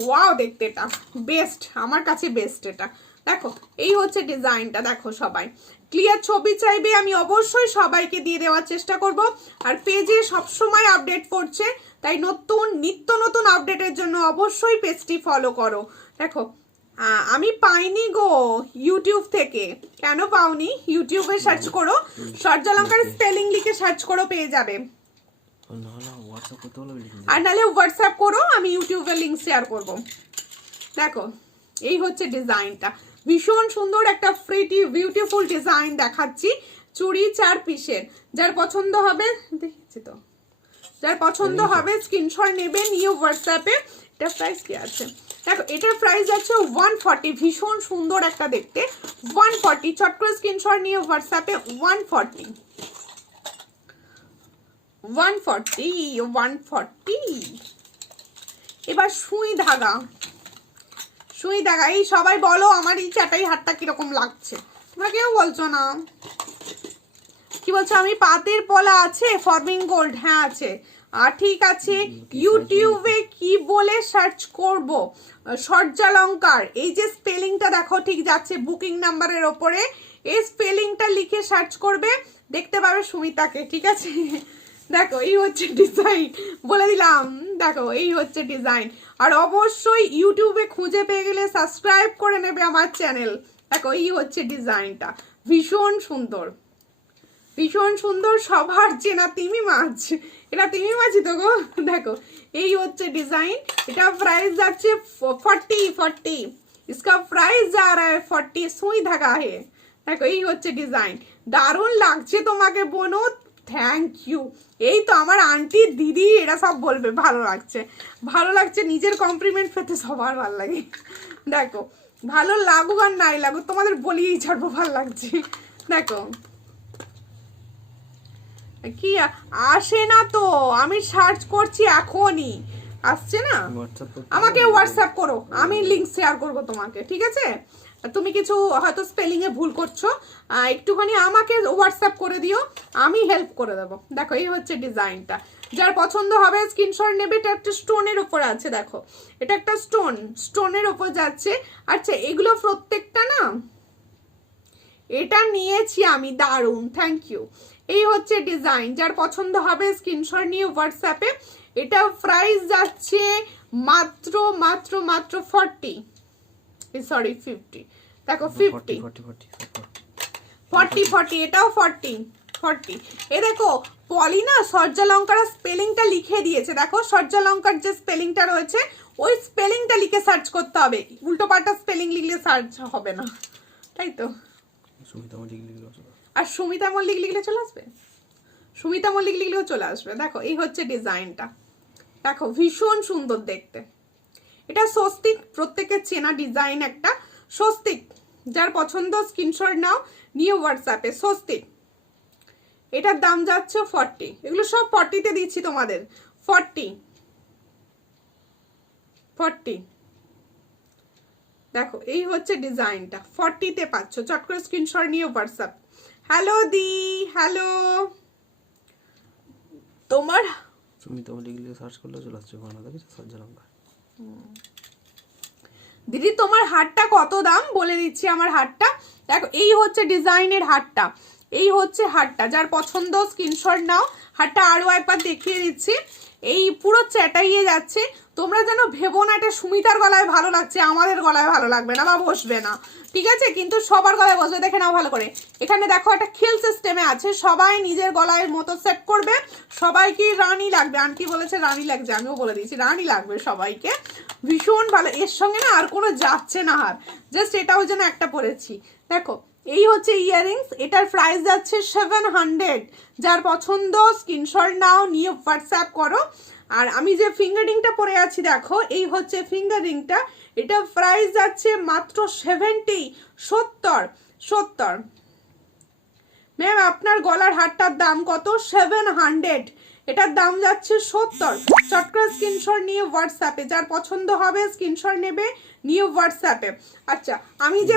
ওয়াও দেখতে এটা বেস্ট আমার কাছে বেস্ট এটা দেখো এই হচ্ছে ডিজাইনটা দেখো সবাই ক্লিয়ার ছবি চাইবে আমি অবশ্যই সবাইকে দিয়ে দেওয়ার চেষ্টা করব আর পেজে সব সময় আপডেট করছে তাই নিত্য নতুন আপডেটের জন্য অবশ্যই পেজটি ফলো করো দেখো আমি পাইনি গো ইউটিউব থেকে কেন পাওনি ইউটিউবে সার্চ করো সূর্যালঙ্কার স্পেলিং লিখে সার্চ করো পেয়ে যাবে আর নাহলে হোয়াটসঅ্যাপ করো আমি ইউটিউবে লিংক শেয়ার করব দেখো এই হচ্ছে ডিজাইনটা ভীষণ সুন্দর একটা প্রিটি বিউটিফুল ডিজাইন দেখাচ্ছি চুড়ি 4 পিসের যার পছন্দ হবে দেখেছি তো যার পছন্দ হবে স্ক্রিনশট নেবে নিয়ে হোয়াটসঅ্যাপে এটা প্রাইস কি আছে দেখো এটার প্রাইস আছে 140 ভীষণ সুন্দর একটা দেখতে 140 চট করে স্ক্রিনশট নিয়ে হোয়াটসঅ্যাপে 140 এবার সুই ধাগা এই সবাই বলো আমার এই চাটাই হাতটা কিরকম লাগছে তোমরা কেউ বলছো না কি বলছো আমি পাতের পলা আছে ফর্মিং গোল্ড হ্যাঁ আছে আর ঠিক আছে ইউটিউবে কি বলে সার্চ করব সূর্যালঙ্কার এই যে স্পেলিংটা দেখো ঠিক যাচ্ছে বুকিং নাম্বারের ওপরে এই স্পেলিংটা লিখে সার্চ করবে দেখতে পাবে সুমিতাকে ঠিক আছে দেখো এই হচ্ছে ডিজাইন বলে দিলাম দেখো এই হচ্ছে ডিজাইন আর অবশ্যই ইউটিউবে খুঁজে পেয়ে গেলে সাবস্ক্রাইব করে নেবে আমার চ্যানেল দেখো এই হচ্ছে ডিজাইনটা ভীষণ সুন্দর সবার চেনা তিমি মাছ এটা তিমি মাছই তো গো দেখো এই হচ্ছে ডিজাইন এটা প্রাইস যাচ্ছে 40 इसका प्राइस जा रहा है 40 সুই ধাগা है দেখো এই হচ্ছে ডিজাইন দারুণ লাগছে তোমাকে বোনো থ্যাংক ইউ এই তো আমার আন্টি দিদি এরা সব বলবে ভালো লাগছে নিজের কমপ্লিমেন্ট পেতে সবার ভালো লাগে দেখো ভালো লাগুক আর নাই লাগুক তোমাদের বলিয়েই ছাড়বো ভালো লাগছে দেখো কি আসে না তো আমি সার্চ করছি এখনই আসছে না? হোয়াটসঅ্যাপ করতে আমাকে হোয়াটসঅ্যাপ করো, আমি লিংক শেয়ার করব তোমাকে, ঠিক আছে? তুমি কিছু হয়তো স্পেলিং এ ভুল করছো, একটুখানি আমাকে হোয়াটসঅ্যাপ করে দিও, আমি হেল্প করে দেবো। দেখো এই হচ্ছে ডিজাইনটা, যার পছন্দ হবে স্ক্রিনশট নেবে। এটা একটা স্টোনের উপর আছে, দেখো এটা একটা স্টোনের উপর যাচ্ছে। আচ্ছা এগুলো প্রত্যেকটা না, এটা নিয়েছি আমি, দারুন, থ্যাংক ইউ। এই হচ্ছে ডিজাইন, যার পছন্দ হবে স্ক্রিনশট নিয়ে হোয়াটসঅ্যাপে। এটা প্রাইস যাচ্ছে মাত্র মাত্র মাত্র 40, সরি 50, দেখো 50 40, এটাও 40। এ দেখো পলি না সূর্যালঙ্কার স্পেলিংটা লিখে দিয়েছে, দেখো সূর্যালঙ্কার যে স্পেলিংটা রয়েছে ওই স্পেলিংটা লিখে সার্চ করতে হবে, উল্টো পাল্টা স্পেলিং লিখলে সার্চ হবে না, তাই তো? আর সুমিতা মল্লিক লিখলে চলে আসবে, সুমিতা মল্লিক লিখলেও চলে আসবে। দেখো এই হচ্ছে ডিজাইনটা, দেখো ভীষণ সুন্দর দেখতে। এটা স্বস্তিক, প্রত্যেকের চেনা ডিজাইন একটা স্বস্তিক। যার পছন্দ স্ক্রিনশট নাও, নিয়ে হোয়াটসঅ্যাপে। স্বস্তিক, এটার দাম যাচ্ছে 40, এগুলো সব 40-তে দিচ্ছি তোমাদের, 40। দেখো এই হচ্ছে ডিজাইনটা, 40-তে পাচ্ছ, চট করে স্ক্রিনশট নিয়ে হোয়াটসঅ্যাপ। হ্যালো দি, হ্যালো। তোমার সুমিতা মল্লিক লিখে সার্চ করলে চলে আসছে বাংলাদেশ সূর্যালঙ্কার। দিদি তোমার হারটা কত দাম বলে দিচ্ছি, আমার হারটা দেখো, এই হচ্ছে ডিজাইনের হারটা, এই হচ্ছে হারটা, যার পছন্দ স্ক্রিনশট নাও। হারটা আরো একবার দেখিয়ে দিচ্ছি, এই পুরো চ্যাটাইয়ে যাচ্ছে। তোমরা যেন ভেবো না এটা সুমিতার গলায় ভালো লাগছে, আমাদের গলায় ভালো লাগবে না বা বসবে না, ঠিক আছে? কিন্তু সবার গলায় বসবে, দেখে নাও ভালো করে। এখানে দেখো একটা খিল সিস্টেমে আছে, সবাই নিজের গলায় মতো সেট করবে। সবাইকে রানী লাগবে, আন্টি বলেছে রানী লাগছে, আমিও বলে দিয়েছি রানী লাগবে সবাইকে, ভীষণ ভালো। এর সঙ্গে না আর কোনো যাচ্ছে না হার, জাস্ট এটাও যেন একটা পরেছি। দেখো এই হচ্ছে ইয়াররিংস, এটার প্রাইস যাচ্ছে 700। যার পছন্দ স্ক্রিনশট নাও, নিয়ে হোয়াটসঅ্যাপ করো। আর আমি যে ফিঙ্গার রিংটা পরে আছি দেখো, এই হচ্ছে ফিঙ্গার রিংটা, এটা প্রাইস যাচ্ছে মাত্র 70। ম্যাম আপনার গলার হারটার দাম কত? 700, এটার দাম যাচ্ছে 70। চট করে স্ক্রিনশট নিয়ে হোয়াটসঅ্যাপে, যার পছন্দ হবে স্ক্রিনশট নেবে, নিয়ে হোয়াটসঅ্যাপে। আচ্ছা আমি যে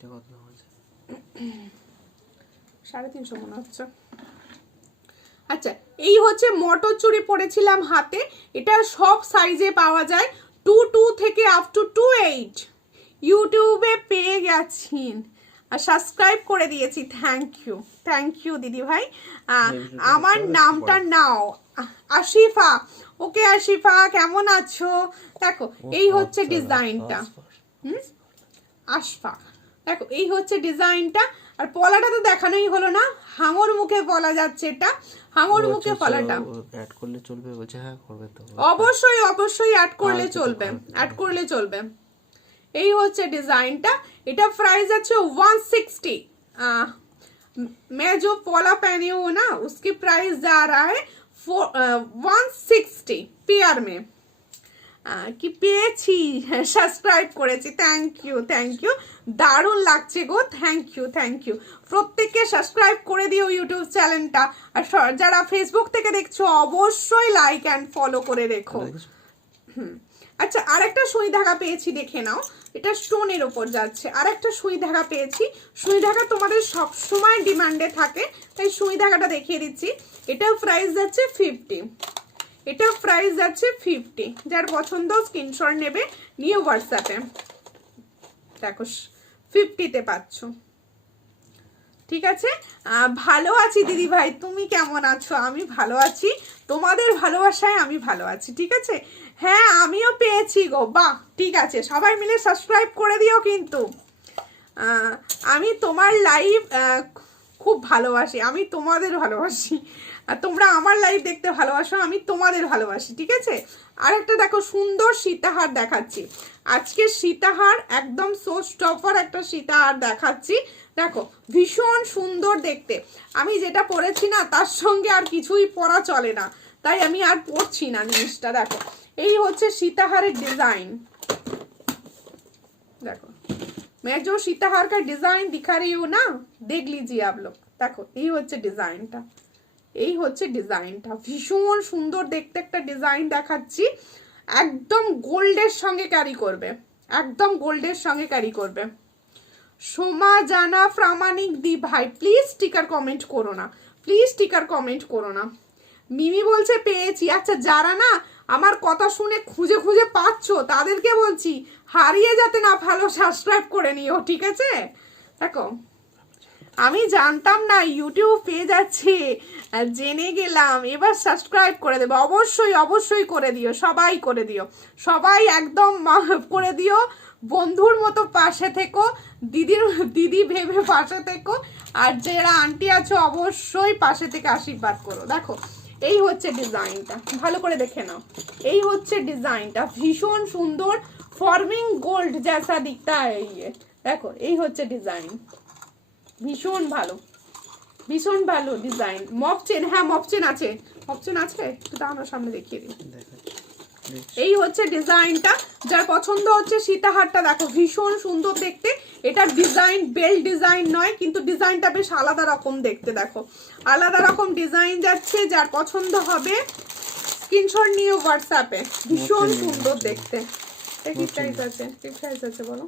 350 মনে হচ্ছে। আচ্ছা এই হচ্ছে মটর চুড়ি পরেছিলাম হাতে, এটা সব সাইজে পাওয়া যায়, 22 থেকে আপ টু 28। ইউটিউবে পেয়ে গেছেন আর সাবস্ক্রাইব করে দিয়েছি, থ্যাংক ইউ দিদি ভাই। আমার নামটা নাও, আশিফা। ওকে আশিফা, কেমন আছো? দেখো এই হচ্ছে ডিজাইনটা, আশফা। দেখো এই হচ্ছে ডিজাইনটা, আর পলাটা তো দেখানোই হলো না, হাঙর মুখে পলা যাচ্ছে, এটা হাঙর মুখে পলাটা অ্যাড করলে চলবে বলছে, হ্যাঁ করবে তো, অবশ্যই অ্যাড করলে চলবে। এই হচ্ছে ডিজাইনটা, এটা প্রাইস আছে 160। मैं जो पोला पहनी हूँ ना उसकी प्राइस जा रहा है 160 पेयर में। কি পেয়েছি, সাবস্ক্রাইব করেছি, থ্যাংক ইউ, দারুণ লাগছে গো, থ্যাংক ইউ। প্রত্যেককে সাবস্ক্রাইব করে দিও ইউটিউব চ্যানেলটা, আর যারা ফেসবুক থেকে দেখছো অবশ্যই লাইক অ্যান্ড ফলো করে রেখো। আচ্ছা আরেকটা সুই ধাগা পেয়েছি, দেখে নাও, এটা স্টোনের ওপর যাচ্ছে। আরেকটা সুই ধাগা পেয়েছি, সুই ধাগা তোমাদের সবসময় ডিমান্ডে থাকে, তাই সুই ধাগাটা দেখিয়ে দিচ্ছি। এটার প্রাইস যাচ্ছে 50, এটা প্রাইস যাচ্ছে 50। যার পছন্দ স্ক্রিনশট নেবে, নিয়ে হোয়াটসঅ্যাপে। দেখো 50-তে পাচ্ছ, ঠিক আছে? ভালো আছি দিদি ভাই, তুমি কেমন আছো? আমি ভালো আছি, তোমাদের ভালোবাসায় আমি ভালো আছি, ঠিক আছে? হ্যাঁ আমিও পেয়েছি গো, বাহ, ঠিক আছে, সবাই মিলে সাবস্ক্রাইব করে দিও কিন্তু। আমি তোমার লাইভ খুব ভালোবাসি, আমি তোমাদের ভালোবাসি, আর তোমরা আমার লাইভ দেখতে ভালোবাসো, আমি তোমাদের ভালোবাসি, ঠিক আছে? আর একটা দেখো সুন্দর সীতাহার দেখাচ্ছি আজকে, সীতাহার একদম সো স্টপার একটা সীতাহার দেখাচ্ছি। দেখো ভীষণ সুন্দর দেখতে, আমি যেটা পরেছি না তার সঙ্গে আর কিছুই পরা চলে না, তাই আমি আর পরছি না জিনিসটা। দেখো এই হচ্ছে সীতাহারের ডিজাইন, देखो मैं जो सीताहार का डिजाइन दिखा रही हूँ ना, देख लीजिए आप लोग। देखो ये হচ্ছে ডিজাইনটা, এই হচ্ছে ডিজাইনটা, ভীষণ সুন্দর দেখতে একটা ডিজাইন দেখাচ্ছি, একদম গোল্ডের সঙ্গে ক্যারি করবে, একদম গোল্ডের সঙ্গে ক্যারি করবে। সোমা জানা প্রামাণিক দি ভাই, প্লিজ স্টিকার কমেন্ট করো না, প্লিজ স্টিকার কমেন্ট করো না। মিমি বলছে পেয়েছি। আচ্ছা, যারা না আমার কথা শুনে খুঁজে খুঁজে পাচ্ছ তাদেরকে বলছি হারিয়ে যাতে না ভালো সাবস্ক্রাইব করে নিও, ঠিক আছে? দেখো, আমি জানতাম না ইউটিউব পেয়ে যাচ্ছে, জেনে গেলাম, এবার সাবস্ক্রাইব করে দেবো। অবশ্যই অবশ্যই করে দিও, সবাই করে দিও, সবাই একদম করে দিও। বন্ধুর মতো পাশে থেকো, দিদি ভেবে পাশে থেকো, আর যারা আন্টি আছো অবশ্যই পাশে থেকে আশীর্বাদ করো। দেখো, এই হচ্ছে ডিজাইনটা, ভালো করে দেখে নাও। এই হচ্ছে ডিজাইনটা, ভীষণ সুন্দর, ফর্মিং গোল্ড জैसा दिखता है ये। দেখো, এই হচ্ছে ডিজাইন, ভীষণ ভালো, ভীষণ ভালো ডিজাইন। মক চেন, হ্যাঁ মক চেন আছে, মক চেন আছে, একটু দাঁড়ানোর সামনে দেখিয়ে দিই। এই হচ্ছে ডিজাইনটা, যার পছন্দ হচ্ছে সীতাহারটা দেখো, ভীষণ সুন্দর দেখতে। এটা ডিজাইন বেল ডিজাইন নয়, কিন্তু ডিজাইনটা বেশ আলাদা রকম দেখতে। দেখো, আলাদা রকম ডিজাইন যাচ্ছে, যার পছন্দ হবে স্ক্রিনশট নিয়ে হোয়াটসঅ্যাপে। ভীষণ সুন্দর দেখতে। কি প্রাইস আছে, কি প্রাইস আছে বলো?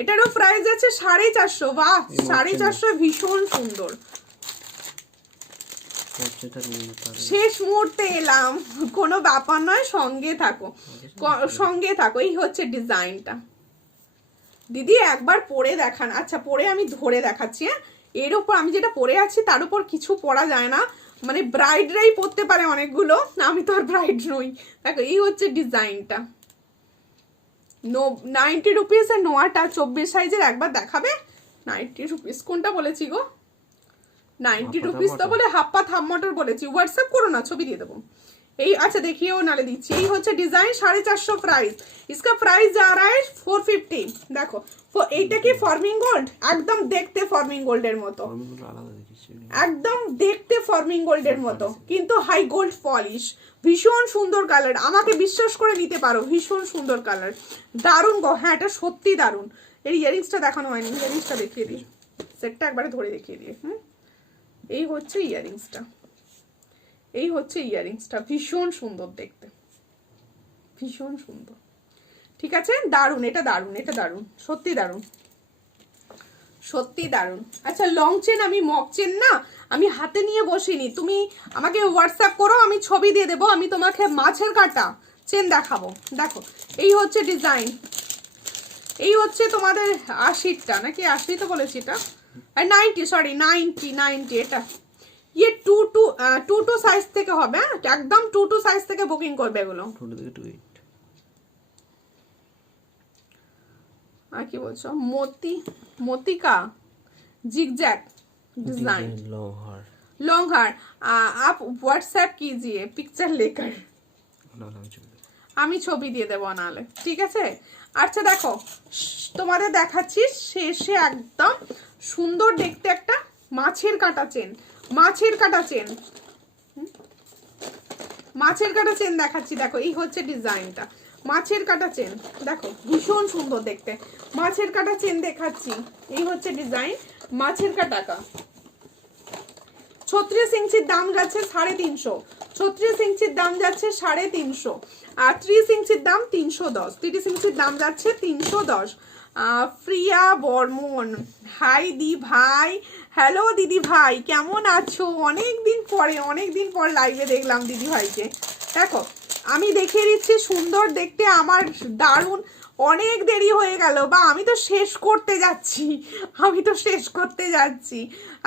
এটারও প্রাইস আছে 450। বাহ, 450, ভীষণ সুন্দর। শেষ মুহূর্তে এলাম, কোনো ব্যাপার নয়, সঙ্গে থাকো, সঙ্গে থাকো। এই হচ্ছে ডিজাইনটা। দিদি একবার পরে দেখান। আচ্ছা, পরে আমি ধরে দেখাচ্ছি। হ্যাঁ, এর উপর আমি যেটা পরে আছি তার উপর কিছু পরা যায় না, মানে ব্রাইডরাই পরতে পারে অনেকগুলো, আমি তো আর ব্রাইড নই। দেখো, এই হচ্ছে ডিজাইনটা। 90 রুপিস এর নোয়াটা 24 সাইজের, একবার দেখাবে? 90 রুপিস কোনটা বলেছি গো? 90 রুপিস তো বলে হাফ পা হাফ মোটর বলেছি। হোয়াটসঅ্যাপ করো না, ছবি দিয়ে দেবো। এই আচ্ছা, দেখিয়েও নালে দিচ্ছি। এই হচ্ছে ডিজাইন, 450 প্রাইস। इसका प्राइस जा रहा है 450। দেখো, এইটা কি ফর্মিং গোল্ড? একদম দেখতে ফর্মিং গোল্ডের মতো, একদম দেখতে ফর্মিং গোল্ডের মতো, কিন্তু হাই গোল্ড পলিশ। ভীষণ সুন্দর কালার, আমাকে বিশ্বাস করে নিতে পারো, ভীষণ সুন্দর কালার, দারুণ গো। হ্যাঁ, এটা সত্যি দারুণ। এর ইয়ারিংসটা দেখানো হয়নি, ইয়ারিংসটা দেখিয়ে দিই, সেটটা একবারে ধরে দেখিয়ে দিই। এই হচ্ছে ইয়ারিংসটা, এই হচ্ছে ইয়ারিংসটা, ভীষণ সুন্দর দেখতে, ভীষণ সুন্দর। ঠিক আছে, দারুণ, এটা দারুণ, এটা দারুণ, সত্যি দারুণ, সত্যি দারুণ। আচ্ছা, লং চেন আমি মক চেন না, আমি হাতে নিয়ে বসিনি, তুমি আমাকে হোয়াটসঅ্যাপ করো, আমি ছবি দিয়ে দেবো, আমি তোমাকে মাছের কাটা চেন দেখাবো। দেখো, এই হচ্ছে ডিজাইন, এই হচ্ছে তোমাদের 80টা নাকি 80 তো বলেছি, এটা 90, সরি 90 এটা। ये 2 সাইজ থেকে হবে, একদম 2 সাইজ থেকে বুকিং করবে এগুলো। আর কি বলছো? मोतिका जिगजैग डिजाइन, लॉन्ग हार। आप व्हाट्सएप कीजिए पिक्चर लेकर, আমি ছবি দিয়ে দেবো নালে, ঠিক আছে? আচ্ছা, দেখো, তোমাদের দেখাচ্ছি শেষে একদম সুন্দর দেখতে একটা মাছের কাটা চেন, মাছের কাটা চেন, মাছের কাটা চেন দেখাচ্ছি। দেখো, এই হচ্ছে ডিজাইনটা, মাছের কাটা চেন। দেখো, ভীষণ সুন্দর দেখতে, মাছের কাটা চেন দেখাচ্ছি। এই হচ্ছে ডিজাইন, মাছের কাটা। 36 ইঞ্চির দাম যাচ্ছে 350, 36 ইঞ্চির দাম যাচ্ছে 350, আর 30 ইঞ্চির দাম 310, 30 ইঞ্চির দাম যাচ্ছে 310। প্রিয়া বর্মন, হাই দি ভাই, হ্যালো দিদি ভাই, কেমন আছো? অনেকদিন পর লাইভে দেখলাম দিদি ভাইকে। দেখো, আমি দেখিয়ে দিচ্ছি, সুন্দর দেখতে, আমার দারুণ। অনেক দেরি হয়ে গেল, বা আমি তো শেষ করতে যাচ্ছি,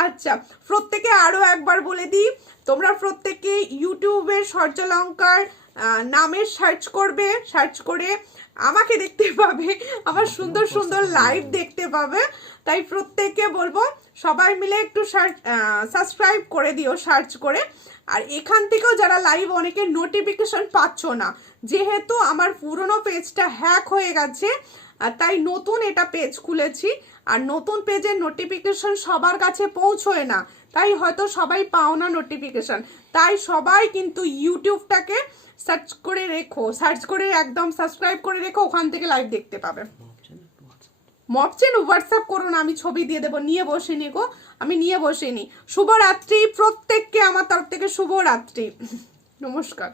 আচ্ছা, প্রত্যেকে আরো একবার বলে দিই, তোমরা প্রত্যেকে ইউটিউবের সূর্যালঙ্কার নামের সার্চ করবে, সার্চ করে আমাকে দেখতে পাবে, আমার সুন্দর সুন্দর লাইভ দেখতে পাবে। তাই প্রত্যেককে বলবো সবাই মিলে একটু সাবস্ক্রাইব করে দিও সার্চ করে। আর এখান থেকেও যারা লাইভ, অনেকের নোটিফিকেশন পাচ্ছ না, যেহেতু আমার পুরনো পেজটা হ্যাক হয়ে গেছে, তাই নতুন এটা পেজ খুলেছি, আর নতুন পেজের নোটিফিকেশন সবার কাছে পৌঁছয় না, তাই হয়তো সবাই পাও না নোটিফিকেশন। তাই সবাই কিন্তু ইউটিউবটাকে সার্চ করে একদম সাবস্ক্রাইব করে রেখো, ওখান থেকে লাইভ দেখতে পাবে। মপচেন হোয়াটসঅ্যাপ করো না, আমি ছবি দিয়ে দেবো। নিয়ে বসিনি গো, আমি নিয়ে বসিনি। শুভরাত্রি প্রত্যেককে আমার তরফ থেকে, শুভরাত্রি, নমস্কার।